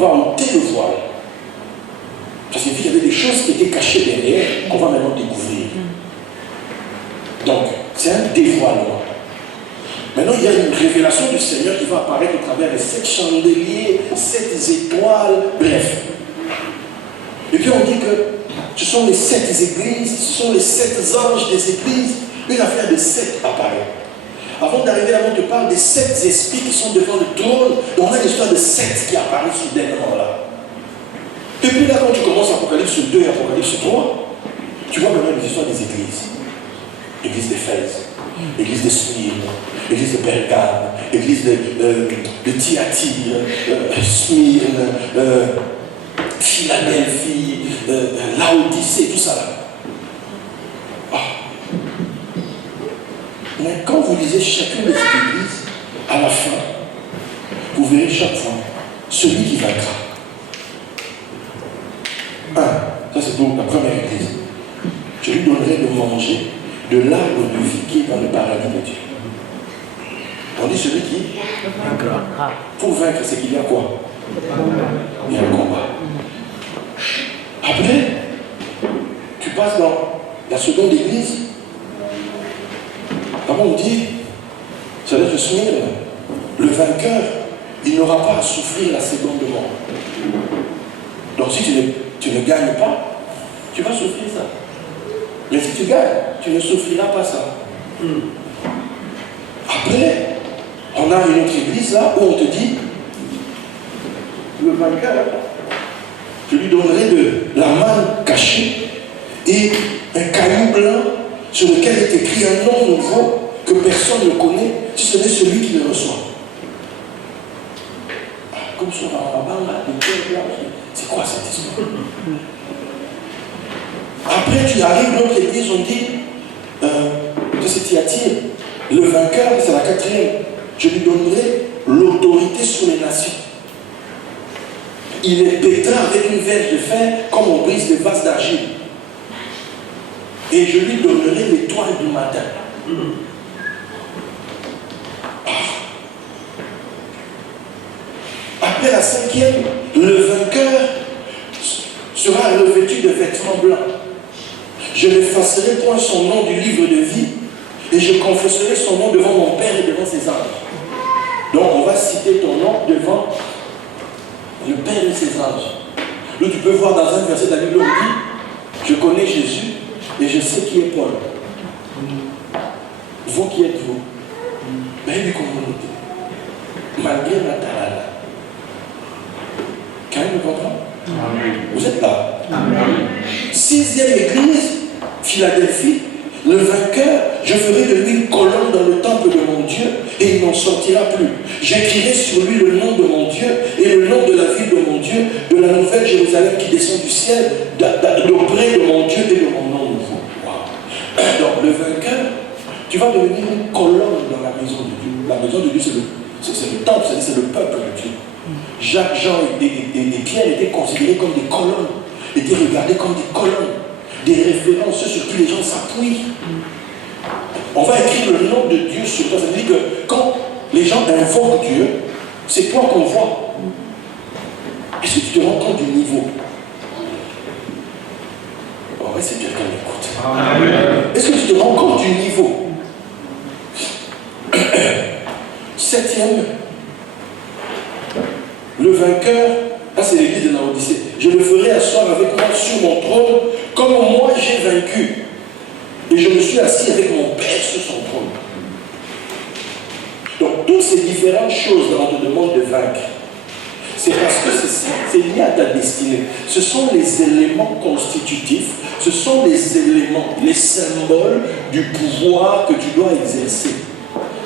va ôter le voile. Ça signifie qu'il y avait des choses qui étaient cachées derrière, qu'on va maintenant découvrir. Donc, c'est un dévoilement. Maintenant, il y a une révélation du Seigneur qui va apparaître au travers de 7 chandeliers, 7 étoiles, bref. Et puis on dit que ce sont les 7 églises, ce sont les 7 anges des églises. Une affaire de 7 apparaît. Avant d'arriver là, on te parle des 7 esprits qui sont devant le trône. Et on a l'histoire de 7 qui apparaissent soudainement là. Et puis là, quand tu commences Apocalypse 2 et Apocalypse 3, tu vois maintenant les histoires des églises. L'église d'Éphèse, l'église de Smyrne, l'église de Pergame, l'église de Thyatire, Smyrne, Philadelphie, Laodicée, tout ça là. Ah. Mais quand vous lisez chacune de ces églises, à la fin, vous verrez chaque fois celui qui vaincra. Ça c'est pour la première église. Je lui donnerai de manger de l'arbre de vie qui est dans le paradis de Dieu. On dit celui qui vaincra. Pour vaincre, c'est qu'il y a quoi? Il y a un combat. Après, tu passes dans la seconde église. Avant on dit, ça doit se souvenir, le vainqueur, il n'aura pas à souffrir la seconde mort. Donc si tu ne gagnes pas, tu vas souffrir ça. Mais si tu gagnes, tu ne souffriras pas ça. Après, on a une autre église là où on te dit, le vainqueur, je lui donnerai de la manne cachée et un caillou blanc sur lequel est écrit un nom nouveau que personne ne connaît, si ce n'est celui qui le reçoit. Comme sur la bande, c'est quoi cette histoire? Après, tu arrives dans l'autre église, on dit, que c'est Thyatire, le vainqueur, c'est la 4e, je lui donnerai l'autorité sur les nations. Il est pétrin avec une verge de fer, comme on brise des vases d'argile. Et je lui donnerai l'étoile du matin. Après la 5e, le vainqueur sera revêtu de vêtements blancs. Je n'effacerai point son nom du livre de vie et je confesserai son nom devant mon Père et devant ses anges. Donc on va citer ton nom devant le Père et ses anges. Là tu peux voir dans un verset de la Bible où on dit, je connais Jésus et je sais qui est Paul. Vous qui êtes vous? Mais il dit comment on était. Malgré la tarade. Quelqu'un me comprend? Vous êtes là. 6e église, Philadelphie, le vainqueur, je ferai de lui une colonne dans le temple de mon Dieu et il n'en sortira plus. J'écrirai sur lui le nom de mon Dieu et le nom de la ville de mon Dieu, de la nouvelle Jérusalem qui descend du ciel, d'auprès de mon Dieu et de mon nom nouveau. Wow. Donc le vainqueur, tu vas devenir une colonne dans la maison de Dieu. La maison de Dieu, c'est le temple, c'est le peuple de Dieu. Jacques, Jean et Pierre étaient considérés comme des colonnes, étaient regardés comme des colonnes, des références, ceux sur qui les gens s'appuient. On va écrire le nom de Dieu sur toi. Ça veut dire que quand les gens invoquent Dieu, c'est toi qu'on voit. Est-ce que tu te rends compte du niveau? Oh ouais, c'est quelqu'un m'écoute. Est-ce que tu te rends compte du niveau? 7e, le vainqueur, là c'est l'église de Laodicée, je le ferai asseoir avec moi sur mon trône, comme moi j'ai vaincu. Et je me suis assis avec mon Père sur son trône. Donc toutes ces différentes choses dont on te demande de vaincre, c'est parce que c'est lié à ta destinée. Ce sont les éléments constitutifs, ce sont les éléments, les symboles du pouvoir que tu dois exercer.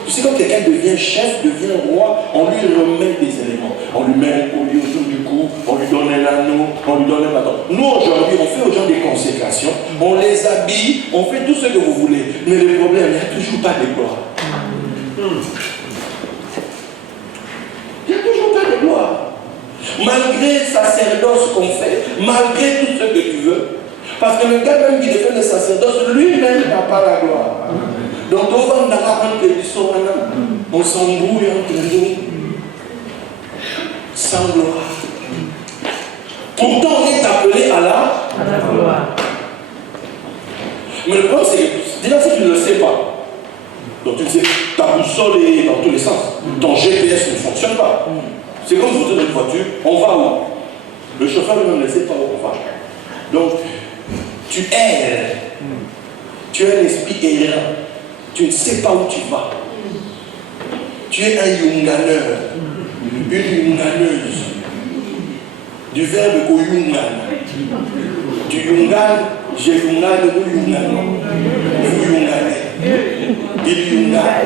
Tu sais, quand quelqu'un devient chef, devient roi, on lui remet des éléments. On lui met un collier autour du cou, on lui donne un anneau, on lui donne un bâton. Nous, aujourd'hui, on fait aux gens des consécrations, on les habille, on fait tout ce que vous voulez. Mais le problème, il n'y a toujours pas de gloire. Il n'y a toujours pas de gloire. Malgré le sacerdoce qu'on fait, malgré tout ce que tu veux, parce que le gars même qui défend le sacerdoce, lui-même n'a pas la gloire. Donc on va dans on s'embrouille entre nous sans gloire. Pourtant, on est appelé à la gloire. Mais le problème, c'est que déjà, si tu ne le sais pas, donc tu ne sais, ta boussole est dans tous les sens. Ton GPS ne fonctionne pas. C'est comme vous êtes dans une voiture, on va où? Le chauffeur lui-même ne sait pas où on va. Donc, tu erres. Tu es un esprit errant. Tu ne sais pas où tu vas. Tu es un yunganeur. Une yunganeuse. Du verbe yungan. Du yungan, j'ai yungan, ou yungan. Vous yunganez. Il yungan.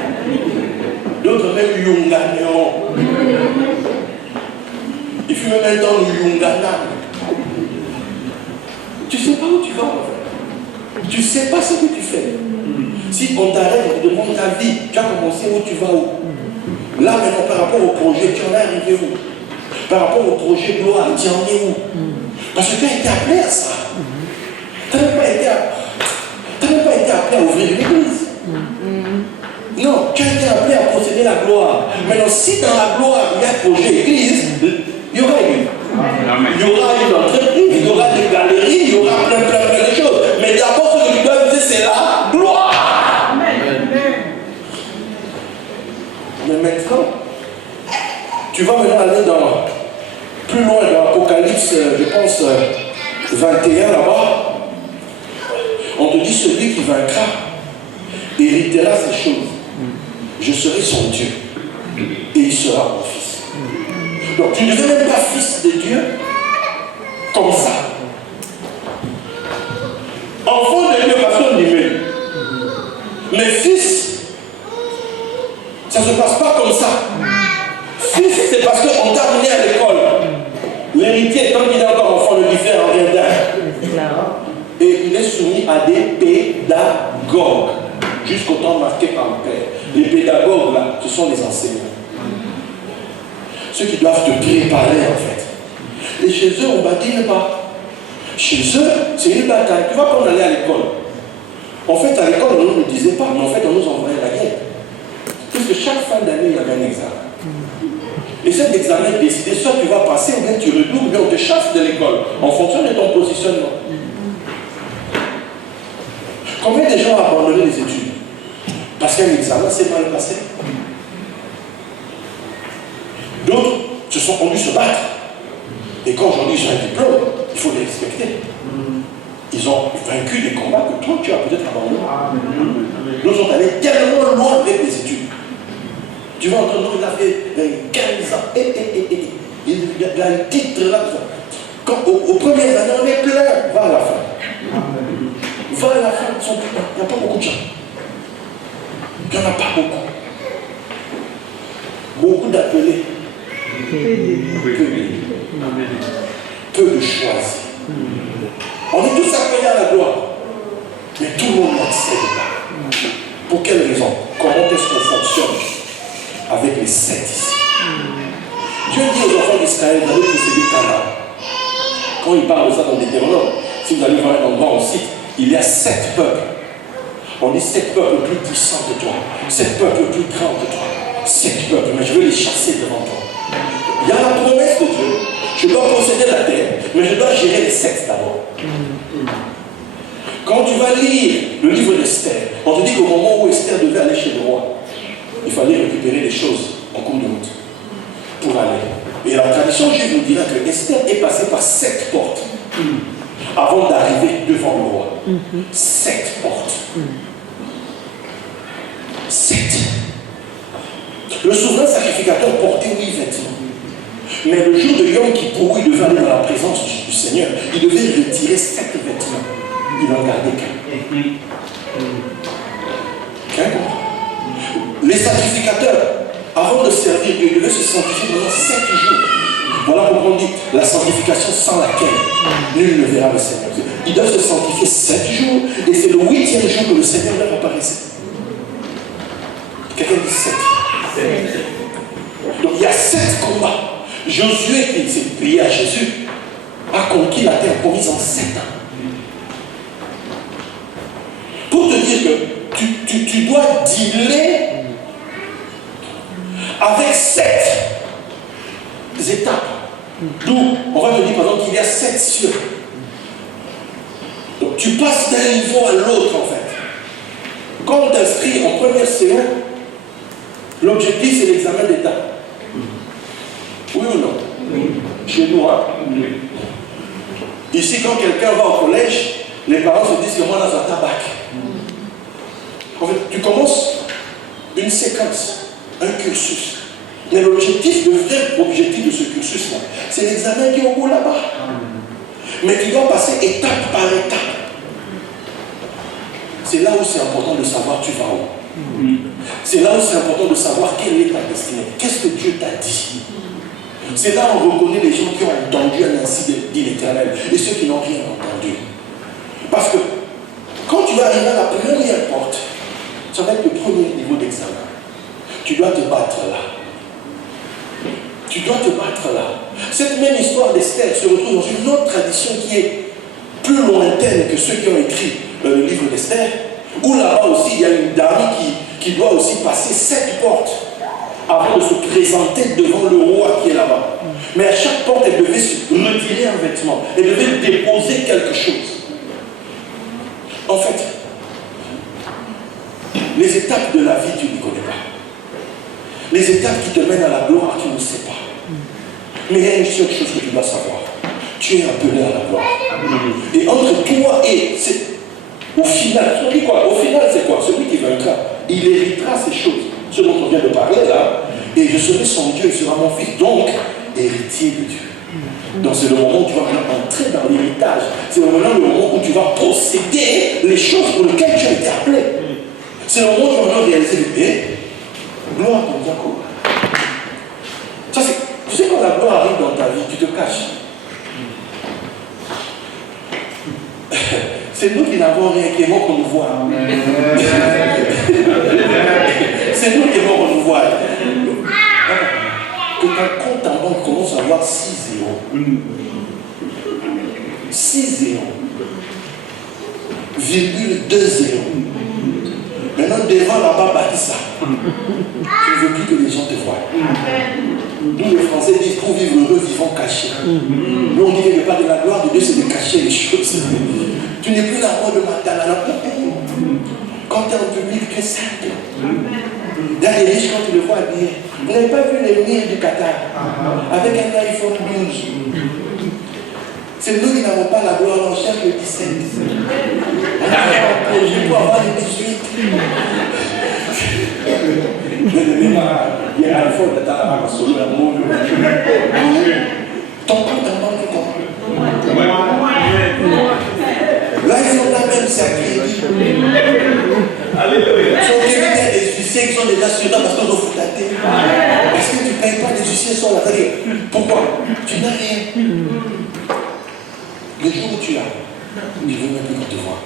D'autres même yunganeront. Il fut même un temps le yunganam. Tu ne sais pas où tu vas. Tu ne sais pas ce que tu fais. Si on t'arrête, on te demande ta vie, tu as commencé où tu vas où. Là maintenant par rapport au projet, tu en es arrivé où? Par rapport au projet gloire, tu en es où? Parce que tu as été appelé à ça. Tu n'as même pas été appelé à ouvrir l'église. Non, tu as été appelé à posséder la gloire. Maintenant, si dans la gloire il y a projet église, il y aura église. Il y aura une entreprise, il y aura des galeries, il y aura plein de choses. Mais d'abord, ce que tu dois viser, c'est la gloire. Mais maintenant, tu vas maintenant aller plus loin dans l'Apocalypse, je pense, 21 là-bas. On te dit celui qui vaincra héritera ces choses. Je serai son Dieu et il sera mon fils. Donc tu ne deviens même pas fils de Dieu comme ça. Enfant de Dieu, personne n'y met. Mais fils, ça ne se passe pas comme ça. Fils, c'est parce qu'on t'a amené à l'école. L'héritier, quand il est encore enfant, ne diffère en rien d'un. Et il est soumis à des pédagogues, jusqu'au temps marqué par le Père. Les pédagogues, là, ce sont les enseignants. Ceux qui doivent te préparer, en fait. Et chez eux, on bâtit pas. Chez eux, c'est une bataille. Tu vois, quand on allait à l'école, en fait, à l'école, on ne nous disait pas, mais en fait, on nous envoyait la guerre. Parce que chaque fin d'année, il y avait un examen. Et cet examen est décidé, soit tu vas passer, ou bien tu redoubles, ou bien on te chasse de l'école, en fonction de ton positionnement. Combien de gens ont abandonné les études? Parce qu'un examen s'est mal passé. D'autres se sont rendus se battre. Et quand aujourd'hui ils ont un diplôme, il faut les respecter. Ils ont vaincu des combats que toi tu as peut-être abandonnés. D'autres sont allés tellement loin avec les études. Tu vas entendre, il a fait 15 ans. Il y a un titre là. Quand, aux premières années, on est plein. Va à la fin. Va à la fin. Il n'y a pas beaucoup de gens. Il n'y en a pas beaucoup. Beaucoup d'appelés. Peu de choisis. On est tous appelés à la gloire. Mais tout le monde n'accède pas. Pour quelle raison? Comment est-ce qu'on fonctionne avec les 7 ici? Dieu dit aux enfants d'Israël d'aller posséder Canaan. Quand il parle de ça dans Deutéronome, si vous allez voir un endroit aussi, il y a 7 peuples. On dit 7 peuples plus puissants que toi, 7 peuples plus grands que toi, 7 peuples, mais je veux les chasser devant toi. Il y a la promesse de Dieu. Je dois posséder la terre, mais je dois gérer les 7 d'abord. Quand tu vas lire le livre d'Esther, on te dit qu'au moment où Esther devait aller chez le roi, il fallait récupérer les choses en cours de route pour aller. Et la tradition juive nous dira que Esther est passée par 7 portes avant d'arriver devant le roi. 7 portes. 7. Le souverain sacrificateur portait 8 vêtements. Mais le jour de Yom Kippour, il devait aller dans la présence du Seigneur. Il devait retirer 7 vêtements. Il n'en gardait qu'un. Les sacrificateurs, avant de servir Dieu, devaient se sanctifier pendant 7 jours. Voilà pourquoi on dit la sanctification sans laquelle nul ne verra le Seigneur. Ils doivent se sanctifier 7 jours et c'est le 8e jour que le Seigneur leur apparaissait. Quelqu'un dit 7. Donc il y a 7 combats. Josué, qui s'est plié à Jésus, a conquis la terre promise en 7 ans. Pour te dire que tu dois dealer avec 7 étapes. D'où, on va te dire par exemple qu'il y a 7 cieux. Donc tu passes d'un niveau à l'autre en fait. Quand on t'inscrit en première séance, l'objectif c'est l'examen d'État. Oui ou non? Oui. Chez nous, hein? Oui. Ici, quand quelqu'un va au collège, les parents se disent que moi, dans un tabac. En fait, tu commences une séquence, un cursus. Mais l'objectif, le vrai objectif de ce cursus-là, c'est l'examen qui est au bout là-bas. Mais tu dois passer étape par étape. C'est là où c'est important de savoir tu vas où. C'est là où c'est important de savoir quelle est ta destinée. Qu'est-ce que Dieu t'a dit? C'est là où on reconnaît les gens qui ont entendu un ainsi dit l'Éternel et ceux qui n'ont rien entendu. Parce que quand tu vas arriver à la première porte, ça va être le premier niveau d'examen. Tu dois te battre là. Tu dois te battre là. Cette même histoire d'Esther se retrouve dans une autre tradition qui est plus lointaine que ceux qui ont écrit le livre d'Esther, où là-bas aussi il y a une dame qui doit aussi passer 7 portes avant de se présenter devant le roi qui est là-bas. Mais à chaque porte, elle devait se retirer un vêtement. Elle devait déposer quelque chose. En fait, les étapes de la vie, tu ne connais pas. Les étapes qui te mènent à la gloire, tu ne sais pas. Mais il y a une seule chose que tu dois savoir. Tu es appelé à la gloire. Et entre toi et... Au final, on dit quoi? Au final, c'est quoi? Celui qui vaincra, il héritera ces choses. Ce dont on vient de parler là. Et je serai son Dieu, il sera mon fils. Donc, héritier de Dieu. Donc c'est le moment où tu vas entrer dans l'héritage. C'est le moment où tu vas posséder les choses pour lesquelles tu as été appelé. C'est le moment où tu vas réaliser le gloire pour Jacob. Ça c'est. Tu sais quand la gloire arrive dans ta vie, tu te caches. C'est nous qui n'avons rien, qui aimons qu'on nous voit. C'est nous qui aimons qu'on nous voit. Que ton compte en banque commence à avoir 6 zéros. 6 zéros. Virgule 2 zéros. Maintenant, devant là-bas, bâtis ça. Tu ne veux plus que les gens te voient. Nous, les Français disent pour vivre heureux, vivons cachés. Nous, on dit quelque part de la gloire de Dieu, c'est de cacher les choses. Tu n'es plus la voix de Magdalena. Quand tu es en public, tu es simple. Il y a des riches quand tu le vois habillé. Vous n'avez pas vu les mires du Qatar avec un iPhone 12. C'est nous qui n'avons pas la gloire, on cherche le 17. On a fait un projet pour avoir le 18. Il y a un iPhone de ta solo l'amour. Ton compte en banque est comment? L'iPhone là même c'est à crédit. Alléluia. Son crédit, il y a des huissiers qui sont déjà sur toi parce qu'on doit foutre la tête. Parce que tu ne payes pas, les huissiers sont là. Pourquoi? Tu n'as rien. Le jour où tu as, il ne veut même plus qu'on te voit.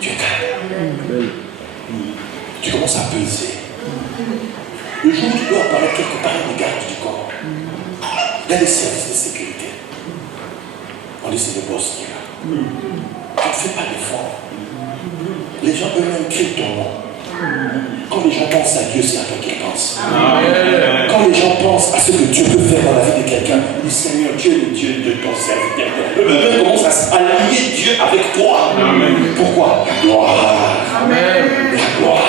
Tu es calme. Tu commences à peser. Le jour où tu dois apparaître quelque part, les gardes du corps. Il y a des services de sécurité. On dit c'est le boss qui est là. Tu ne fais pas d'effort. Les gens eux-mêmes crient ton nom. Quand les gens pensent à Dieu, c'est à toi qu'ils pensent. Quand les gens pensent à ce que Dieu peut faire dans la vie de quelqu'un, ils disent Seigneur, Dieu est le Dieu de ton serviteur. Eux-mêmes commencent à lier Dieu avec toi. Pourquoi? La gloire. La gloire.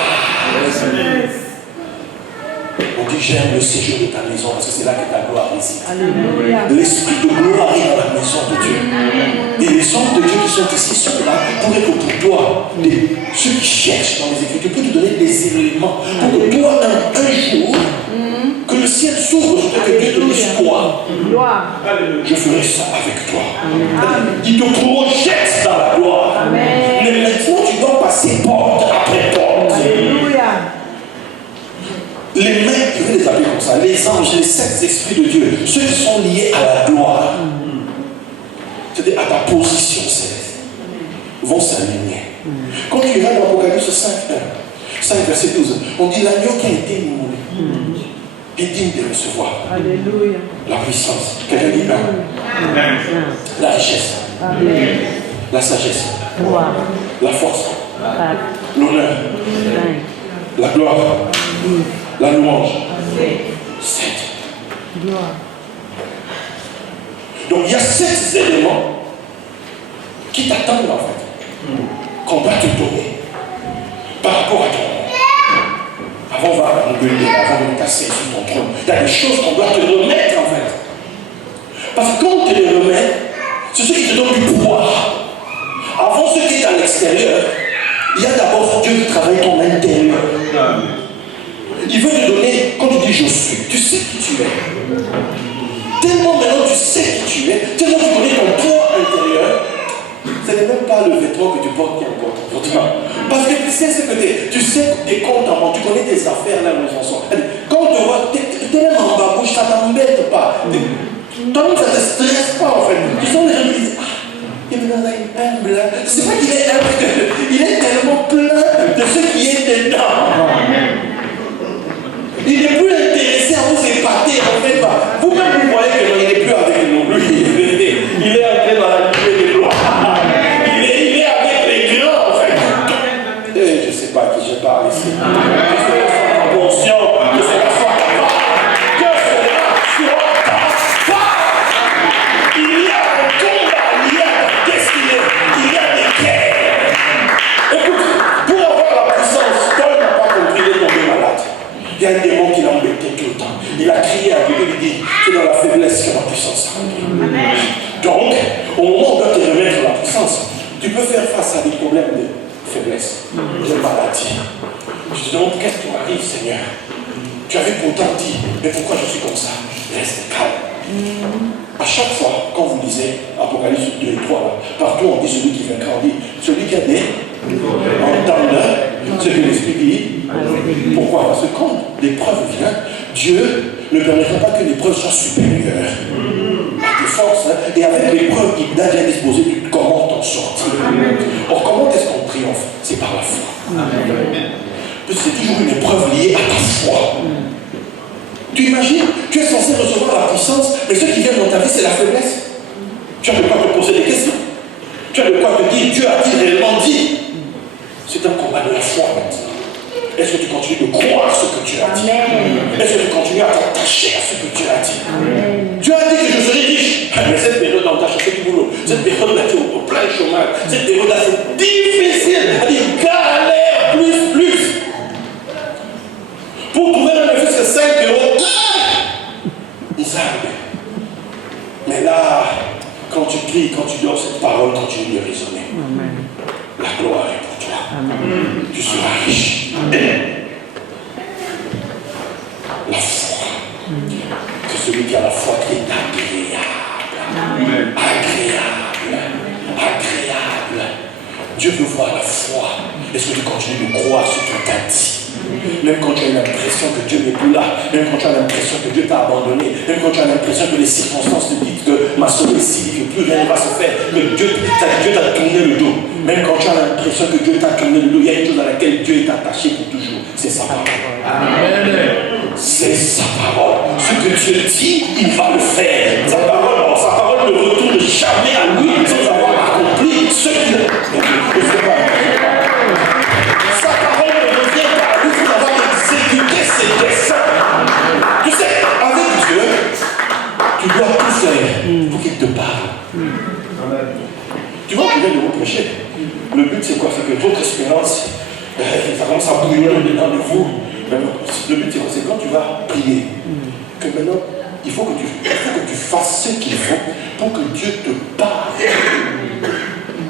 On dit j'aime le séjour de ta maison parce que c'est là que ta gloire réside. L'esprit de gloire est dans la maison de Dieu. Et les hommes de Dieu qui sont ici sont là pour être pour toi, ceux qui cherchent dans les Écritures, pour te donner des éléments, pour que toi, un jour, que le ciel s'ouvre sur toi, que Dieu te dise quoi? Je ferai ça avec toi. Il te projette dans la gloire. Mais maintenant, tu dois passer porte après porte. Les mains, je vais les appeler comme ça, les anges, les 7 esprits de Dieu, ceux qui sont liés à la gloire, c'est-à-dire à ta position céleste, vont s'aligner. Quand tu iras dans l'Apocalypse 5 verset 12, on dit l'agneau qui a été immolé est digne de recevoir. Alléluia. La puissance. Quelqu'un dit Amen. La richesse. Amen. La sagesse. La force. L'honneur. La gloire. La louange. 7. Donc il y a 7 éléments qui t'attendent en fait, qu'on doit te donner par rapport à ton nom. Avant, on va engueuler, avant de casser sur ton trône. Il y a des choses qu'on doit te remettre en fait. Parce que quand on te les remet, c'est ce qui te donne du pouvoir. Avant ce qui est à l'extérieur, il y a d'abord Dieu qui travaille ton intérieur. Il veut te donner, quand tu dis je suis, tu sais qui tu es. Tellement maintenant tu sais qui tu es, tellement tu connais ton poids intérieur, ce n'est même pas le vêtement que tu portes qui importe. Parce que tu sais ce que tu sais tes comptes en banque, tu connais tes affaires là où elles en sont. Quand on te voit, tu es même en babouche, ça ne t'embête pas. Toi-même, ça ne te stresse pas en fait. Tu sens les gens qui disent, ah, il est humble. C'est pas qu'il est humble, il est tellement plein de ce qui est dedans. Il n'est plus intéressé à vous épater en fait. Vous-même vous voyez que non, il n'est plus avec nous. Lui, il est entré dans la nuée des gloires. Il est avec les grands en fait. Et je ne sais pas à qui je parle ici. Que cela soit conscient, que cela soit capable, que cela soit capable. Il y a un combat, il y a une destinée, il y a des guerres. Écoute, pour avoir la puissance, Paul n'a pas compris, il est tombé malade. Il y a un démon qui l'a embêté tout le temps. Il a crié à Dieu, il lui dit, c'est dans la faiblesse que la puissance arrive. Donc, au moment où on doit te remettre la puissance, tu peux faire face à des problèmes de faiblesse, de maladie. Je te demande, qu'est-ce qui m'arrive, Seigneur? Tu avais pourtant dit, mais pourquoi je suis comme ça? Reste calme. À chaque fois, quand vous lisez Apocalypse 2 et 3, là, partout on dit celui qui vaincra, on dit celui qui a des entendeurs, ce que l'Esprit dit. Pourquoi? Parce que quand l'épreuve vient, Dieu ne permettra pas que l'épreuve soit supérieure à tes forces. Et avec l'épreuve qu'il a déjà disposé, comment t'en sortir. Or, comment est-ce qu'on triomphe? C'est par la foi. C'est toujours une épreuve liée à ta foi. Tu imagines, tu es censé recevoir la puissance, mais ce qui vient dans ta vie, c'est la faiblesse. Tu as de quoi te poser des questions. Tu as de quoi te dire, Dieu a-t-il réellement dit? C'est un combat de la foi maintenant. Est-ce que tu continues de croire ce que Dieu a dit? Est-ce que tu continues à t'attacher à ce que Dieu a dit? Dieu a dit que je serai riche. Mais cette période où tu as cherché du boulot, cette période-là, tu es au plein chômage, cette période-là, c'est difficile. C'est-à-dire, galère, plus. Pour trouver même ne fût-ce que 5 euros, mais là, quand tu pries, quand tu dors, cette parole continue de résonner. La gloire est pour toi. Tu seras riche. La foi. C'est celui qui a la foi qui est agréable. Agréable. Dieu veut voir la foi. Est-ce que tu continues de croire ce qu'il t'a dit? Même quand tu as l'impression que Dieu n'est plus là, même quand tu as l'impression que Dieu t'a abandonné, même quand tu as l'impression que les circonstances te disent que ma soeur est ici, que plus rien ne va se faire, que Dieu t'a tourné le dos, même quand tu as l'impression que Dieu t'a tourné le dos, il y a une chose à laquelle Dieu est attaché pour toujours, c'est sa parole. C'est sa parole. Ce que Dieu dit, il va le faire. Sa parole ne retourne jamais à lui sans avoir accompli ce qu'il a. Sa parole ne revient pas à lui sans avoir exécuté ses desseins. Tu sais, avec Dieu, tu dois tout faire pour qu'il te parle. Tu vois, tu viens de reprocher. Le but, c'est quoi? C'est que votre espérance, ça commence à bouillonner dedans de vous. Le but, c'est quoi? C'est quand tu vas prier, que maintenant, il faut que tu fasses ce qu'il faut pour que Dieu te parle.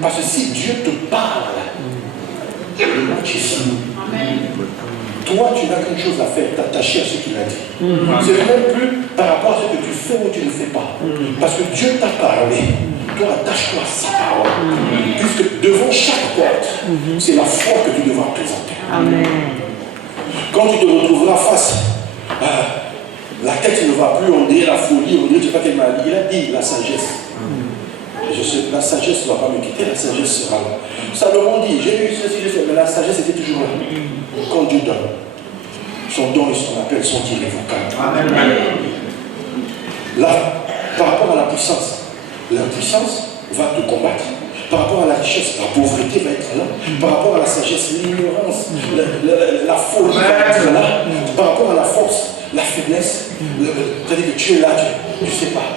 Parce que si Dieu te parle, le match est fini. Toi, tu n'as qu'une chose à faire, t'attacher à ce qu'il a dit. C'est même plus par rapport à ce que tu fais ou tu ne fais pas. Parce que Dieu t'a parlé. Toi, attache-toi à sa parole. Puisque devant chaque porte, c'est la foi que tu devras présenter. Quand tu te retrouveras face à la tête ne va plus, on dirait la folie, on dirait, je ne sais pas quelle maladie. Il a dit la sagesse. La sagesse ne va pas me quitter, la sagesse sera là. Salomon dit, j'ai eu ceci, mais la sagesse était toujours là. Quand Dieu donne, son don et son appel sont irrévocables. Là, par rapport à la puissance va te combattre. Par rapport à la richesse, la pauvreté va être là. Par rapport à la sagesse, l'ignorance, la folie va être là. Par rapport à la force, la faiblesse, c'est-à-dire que tu es là, tu ne sais pas.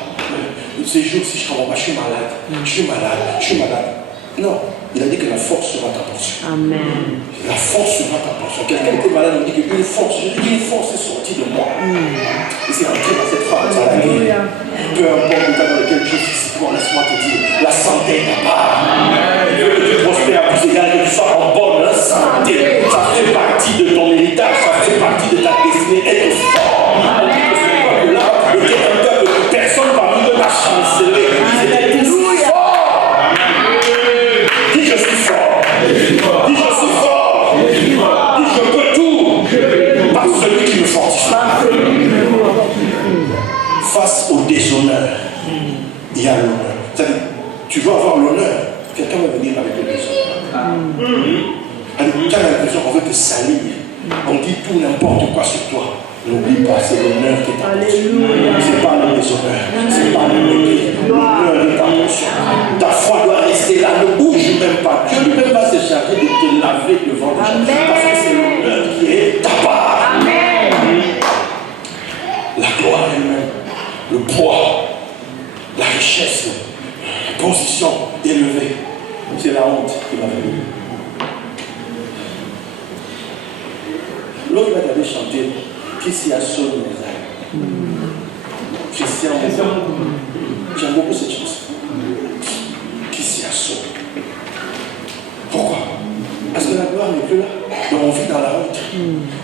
ces jours-ci, je comprends pas, je suis malade, je suis malade, je suis malade. Non, il a dit que la force sera ta portion. Amen. La force sera ta portion. Quelqu'un était malade, on dit qu'une force, je dis une force est sortie de moi. Et c'est entré dans cette phrase. Peu importe le cas dans lequel Dieu physiquement, laisse-moi te dire, la santé est ta part. Il veut que tu prospères à plus égal, que tu sois en bonne santé. Ça fait partie de ton héritage, ça fait partie de ta destinée. Être fort. On dit que ce peuple-là était un peuple que personne parmi eux n'a chancelé. Ils étaient tous forts. Dis je suis fort. Dis je suis fort. Dis je peux tout. Par celui qui me fortifie. Face au déshonneur, il y a l'honneur. C'est-à-dire, tu veux avoir l'honneur, quelqu'un va venir avec le déshonneur. Tu as l'impression qu'on veut te salir. On dit tout n'importe quoi sur toi. N'oublie pas, c'est l'honneur qui est ta portion. C'est pas le déshonneur, c'est pas le mépris. L'honneur est ta portion. Ta foi doit rester là, ne bouge même pas. Dieu lui-même va se charger de te laver devant les gens. Parce que c'est l'honneur qui est ta part. La gloire elle-même, le poids, la richesse, la position élevée, c'est la honte qui va venir. L'autre va aller chanter qui s'y assomme les âmes. Christian, j'aime beaucoup cette chanson. Qui s'y assomme. Pourquoi? Parce que la gloire n'est plus là. Donc on vit dans la honte.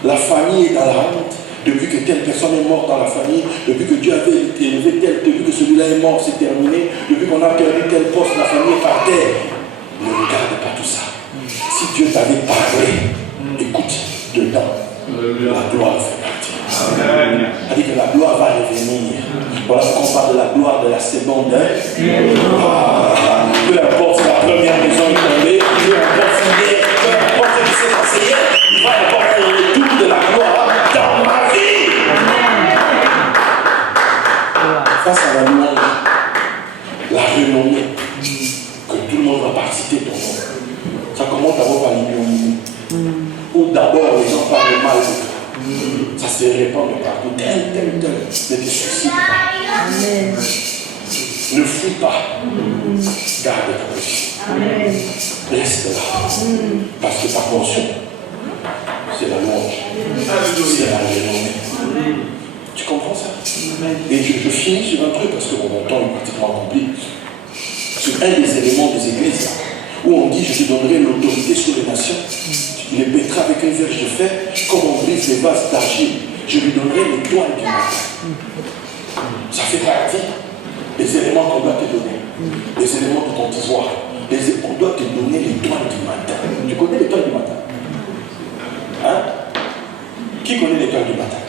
La famille est dans la honte. Depuis que telle personne est morte dans la famille, depuis que Dieu avait élevé tel, depuis que celui-là est mort, c'est terminé, depuis qu'on a perdu tel poste, la famille est par terre. Ne regarde pas tout ça. Si Dieu t'avait parlé, écoute, dedans, la gloire fait partie. C'est-à-dire que la gloire va revenir. Voilà pourquoi on parle de la gloire de la seconde. Peu importe si la première maison est tombée, peu importe si peu importe ce qui s'est passé hier, il va y avoir un retour de la gloire dans ma vie. Face à la louange, la renommée, que tout le monde va par citer ton nom. Ça commence d'abord par l'ignominie. Ou d'abord les gens parlent mal de toi. Ça se répand de partout. Tel. Ne te suicide pas. Amen. Ne fuis pas. Garde ta position. Reste là. Parce que ta portion, c'est la louange. C'est la renommée. Tu comprends ça? Et je finis sur un truc parce que mon temps est pratiquement accompli. Sur un des éléments des églises où on dit je te donnerai l'autorité sur les nations. Il les mettra avec un verge de fer, comme on brise les vases d'argile. Je lui donnerai l'étoile du matin. Ça fait partie des éléments qu'on doit te donner. Les éléments de ton tisoir. On doit te donner l'étoile du matin. Tu connais l'étoile du matin? Hein? Qui connaît l'étoile du matin?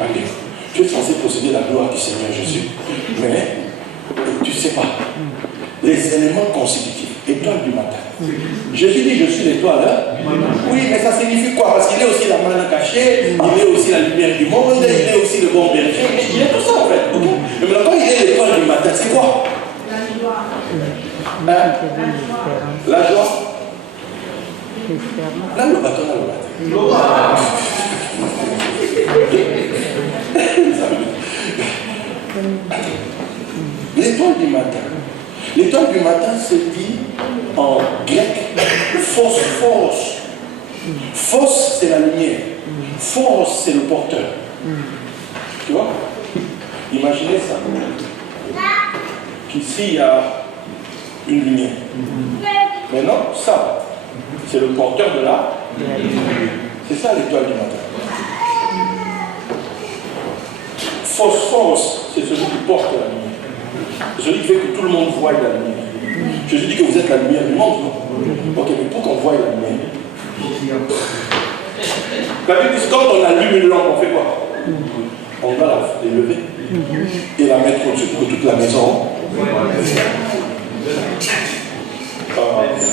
Allez, tu es censé posséder la gloire du Seigneur Jésus, mais tu ne sais pas. Les éléments constitutifs. Étoile du matin. Jésus dit je suis l'étoile. Hein? Oui, mais ça signifie quoi? Parce qu'il est aussi la manne cachée, il est aussi la lumière du monde, il est aussi le bon berger, il est tout ça en fait. Okay? Mais maintenant il est l'étoile du matin, c'est quoi? La joie. Hein? La joie. Là le bâton, là le bâton. L'étoile du matin. L'étoile du matin se dit en grec phosphos. Phos, c'est la lumière. Phos, c'est le porteur. Tu vois? Imaginez ça. Qu'ici, il y a une lumière. Maintenant, ça, c'est le porteur de la. C'est ça l'étoile du matin. Phosphos, c'est celui qui porte la lumière. Celui qui fait que tout le monde voie la lumière. Jésus dit que vous êtes la lumière du monde, non? Ok, mais pour qu'on voie la lumière. La Bible dit que quand on allume une lampe, on fait quoi? On va la lever et la mettre au-dessus pour que toute la maison.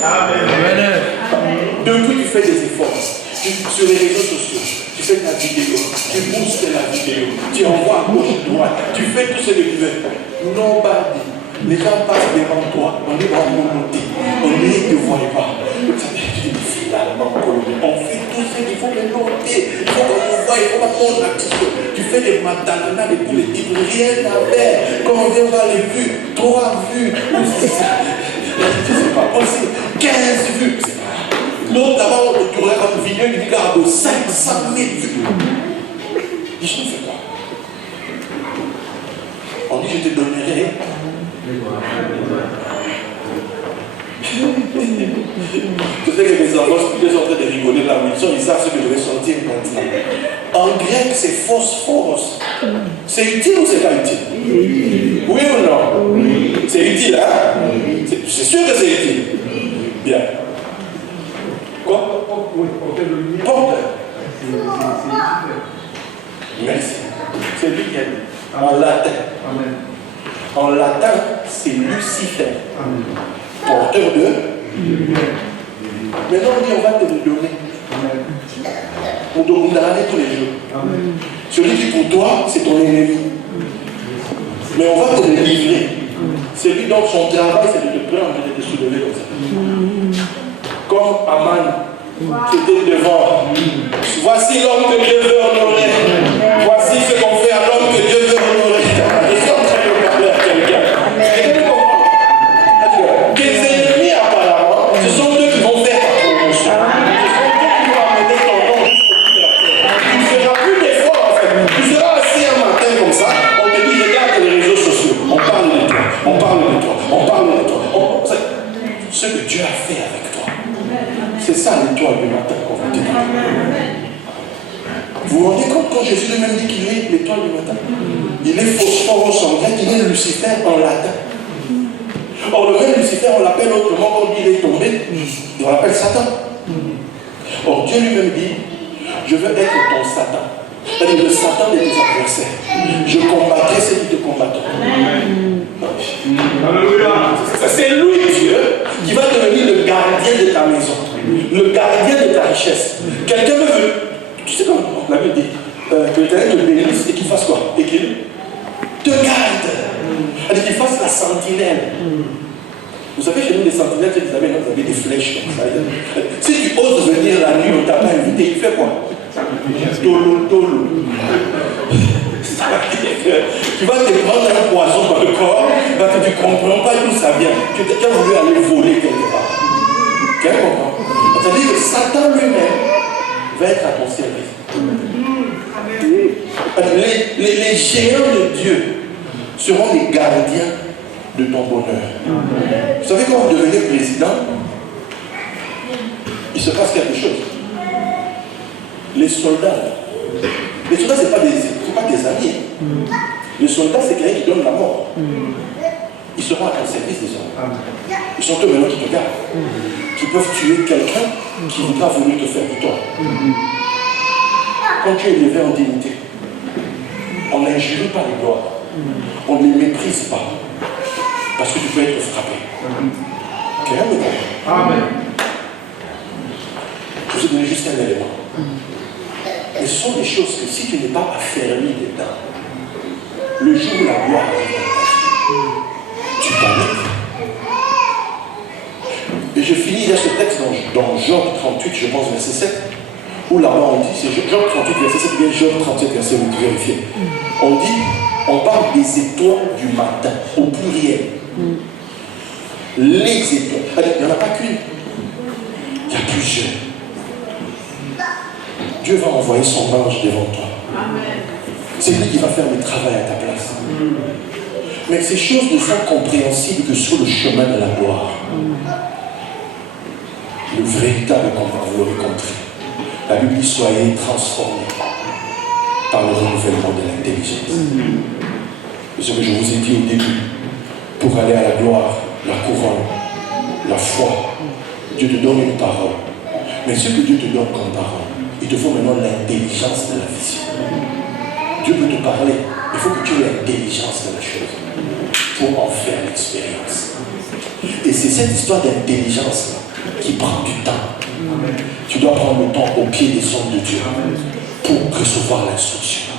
Amen. Depuis, tu fais des efforts. Sur les réseaux sociaux, tu fais ta vidéo, tu boostes la vidéo, tu envoies à gauche, droite, tu fais tout ce que tu veux. Nobody. Les gens passent devant toi, on est dans mon côté, on ne te voit pas. Finalement, on fait tout ce qu'il faut le noter. Il faut qu'on nous voit là-bas, il faut pas qu'on active. Tu fais des matananas et tous les types, rien à faire. Quand on vient voir les vues, 3 vues, c'est pas possible. 15 vues, c'est pas. L'autre là-bas, tu regardes une vidéo, il dit regarde 500 000 vues. Je te fais quoi? On dit je te donnerai. Je sais que mes enfants sont en train de rigoler là, mais ils savent ce que je vais sortir maintenant. En grec, c'est phosphorus. C'est utile ou c'est pas utile? Oui ou non? Oui. C'est utile, hein? Oui. C'est sûr que c'est utile. Bien. Quoi? Porteur. Merci. C'est lui qui a dit. En latin. Amen. En latin, c'est Lucifer. Amen. Porteur de. Maintenant, on dit on va te le donner. Amen. On te condamner tous les jours. Amen. Celui qui pour toi, c'est ton ennemi. Mais on va te le livrer. Celui dont son travail, c'est de te prendre et de te soulever comme ça. Comme Aman, qui était devant. Voici l'homme que Dieu veut honorer. Voici ce qu'on fait à l'homme que Dieu veut honorer. Je suis en train de parler à quelqu'un. Tes ennemis, apparemment, ce sont eux qui vont faire ta promotion. Ce sont eux qui vont amener ton nom jusqu'au bout de la terre. Tu ne feras plus d'efforts, en fait. Tu seras assis un matin comme ça, on te dit, regarde les réseaux sociaux. On parle de toi, on parle de toi, on parle de toi. Ce que Dieu a fait avec toi. C'est ça l'étoile du matin qu'on va te dire. Vous vous rendez compte quand Jésus lui-même dit qu'il est l'étoile du matin? Il est phosphorus en grec, il est Lucifer en latin. Or le même Lucifer, on l'appelle autrement, quand il est tombé, on l'appelle Satan. Or Dieu lui-même dit, je veux être ton Satan. C'est-à-dire le Satan de tes adversaires. Je combattrai ceux qui te combattront. C'est lui, Dieu, qui va devenir le gardien de ta maison, le gardien de ta richesse. Quelqu'un veut, tu sais comment la Bible dit, que l'Éternel te bénisse et qu'il fasse quoi? Et qu'il te garde. C'est-à-dire qu'il fasse la sentinelle. Vous savez, chez nous, les sentinelles, vous avez des flèches comme ça. Si tu oses venir la nuit, on ne t'a pas invité, il fait quoi? Tolo, tolo. Tu vas te prendre un poison dans le corps, parce que tu ne comprends pas d'où ça vient. Tu as voulu aller voler quelque part. Tu comprends? C'est-à-dire que Satan lui-même va être à ton service. Les géants de Dieu seront les gardiens de ton bonheur. Vous savez, quand vous devenez président, il se passe quelque chose. Les soldats, ce ne sont pas des amis. Les soldats, c'est quelqu'un qui donne la mort. Ils seront à ton service des hommes. Ils sont eux maintenant qui te gardent. Qui peuvent tuer quelqu'un qui voudra venir te faire du tort. Quand tu es élevé en dignité, on n'injurie pas les gloires. On ne les méprise pas. Parce que tu peux être frappé. Quelqu'un me comprend? Amen. Je vous ai donné juste un élément. Et ce sont des choses que si tu n'es pas affermi dedans, le jour où la gloire arrive dans ta vie, tu paniques. Et je finis, il y a ce texte dans Job 38, je pense, verset 7, où là-bas on dit, c'est Job 38, verset 7, bien Job 37, verset 8, vérifiez. On parle des étoiles du matin, au pluriel. Les étoiles. Il n'y en a pas qu'une. Il y a plusieurs. Dieu va envoyer son ange devant toi. C'est lui qui va faire le travail à ta place. Mais ces choses ne sont compréhensibles que sur le chemin de la gloire. Le véritable combat, vous l'aurez compris. La Bible dit, soyez transformés par le renouvellement de l'intelligence. C'est ce que je vous ai dit au début. Pour aller à la gloire, la couronne, la foi, Dieu te donne une parole. Mais ce que Dieu te donne comme parole, il te faut maintenant l'intelligence de la vision. Dieu peut te parler, il faut que tu aies l'intelligence de la chose pour en faire l'expérience. Et c'est cette histoire d'intelligence qui prend du temps. Tu dois prendre le temps au pied des ondes de Dieu pour recevoir l'instruction,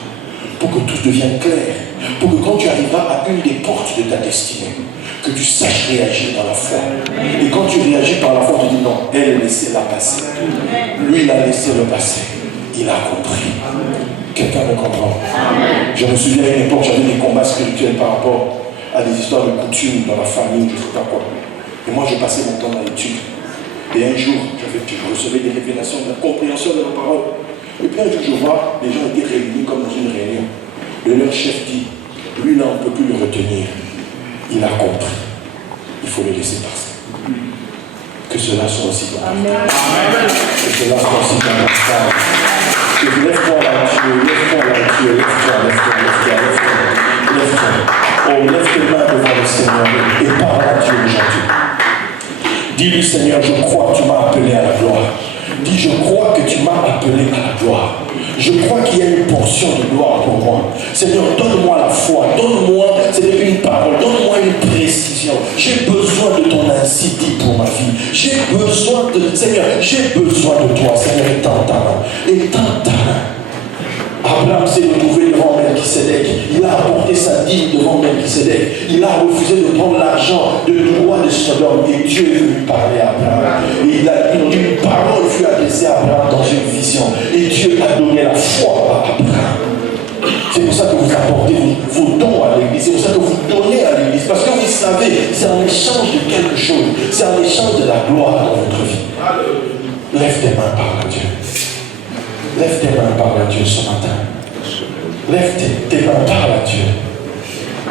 pour que tout devienne clair, pour que quand tu arriveras à une des portes de ta destinée, que tu saches réagir dans la foi. Et quand tu réagis par la foi, tu dis non, elle laissez-la passer. Lui, il a laissé le passer. il a compris. Quelqu'un me comprend. Je me souviens à une époque, j'avais des combats spirituels par rapport à des histoires de coutumes dans la famille, je ne sais pas quoi. Et moi, je passais mon temps dans l'étude. Et un jour, je recevais des révélations, de la compréhension de la parole. Et puis un jour, je vois, les gens étaient réunis comme dans une réunion. Et leur chef dit, lui là, on ne peut plus le retenir. Il a compris. Il faut le laisser passer. Que cela soit aussi dans ta vie. Que cela soit aussi dans ta vie. Lève-toi là-dessus, lève-toi là-dessus, lève-toi. Oh, lève tes mains devant le Seigneur et parle à Dieu aujourd'hui. Dis-lui, Seigneur, je crois que tu m'as appelé à la gloire. Dis, je crois que tu m'as appelé à la gloire. Je crois qu'il y a une portion de gloire pour moi. Seigneur, donne-moi la foi, donne-moi une parole, donne-moi une précision. J'ai besoin de ton ainsi dit pour ma vie. J'ai besoin de, Seigneur, j'ai besoin de toi, Seigneur, étends ta main. Étends ta main. Abraham s'est retrouvé devant Melchisédek. Il a apporté sa dîme devant Melchisédek. Il a refusé de prendre l'argent du roi de Sodome. Et Dieu est venu parler à Abraham. Et une parole fut adressée à Abraham dans une vision. Et Dieu a donné la foi à Abraham. C'est pour ça que vous apportez vos dons à l'église. C'est pour ça que vous donnez à l'église. Parce que vous savez, c'est en échange de quelque chose. C'est en échange de la gloire dans votre vie. Lève tes mains par Dieu. Lève tes mains par Dieu ce matin. Lève tes mains par Dieu.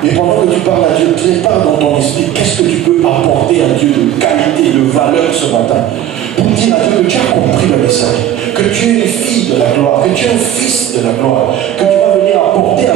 Et pendant que tu parles à Dieu, prépare dans ton esprit qu'est-ce que tu peux apporter à Dieu de qualité, de valeur ce matin. Pour dire à Dieu que tu as compris le message, que tu es une fille de la gloire, que tu es un fils de la gloire, que tu vas venir apporter à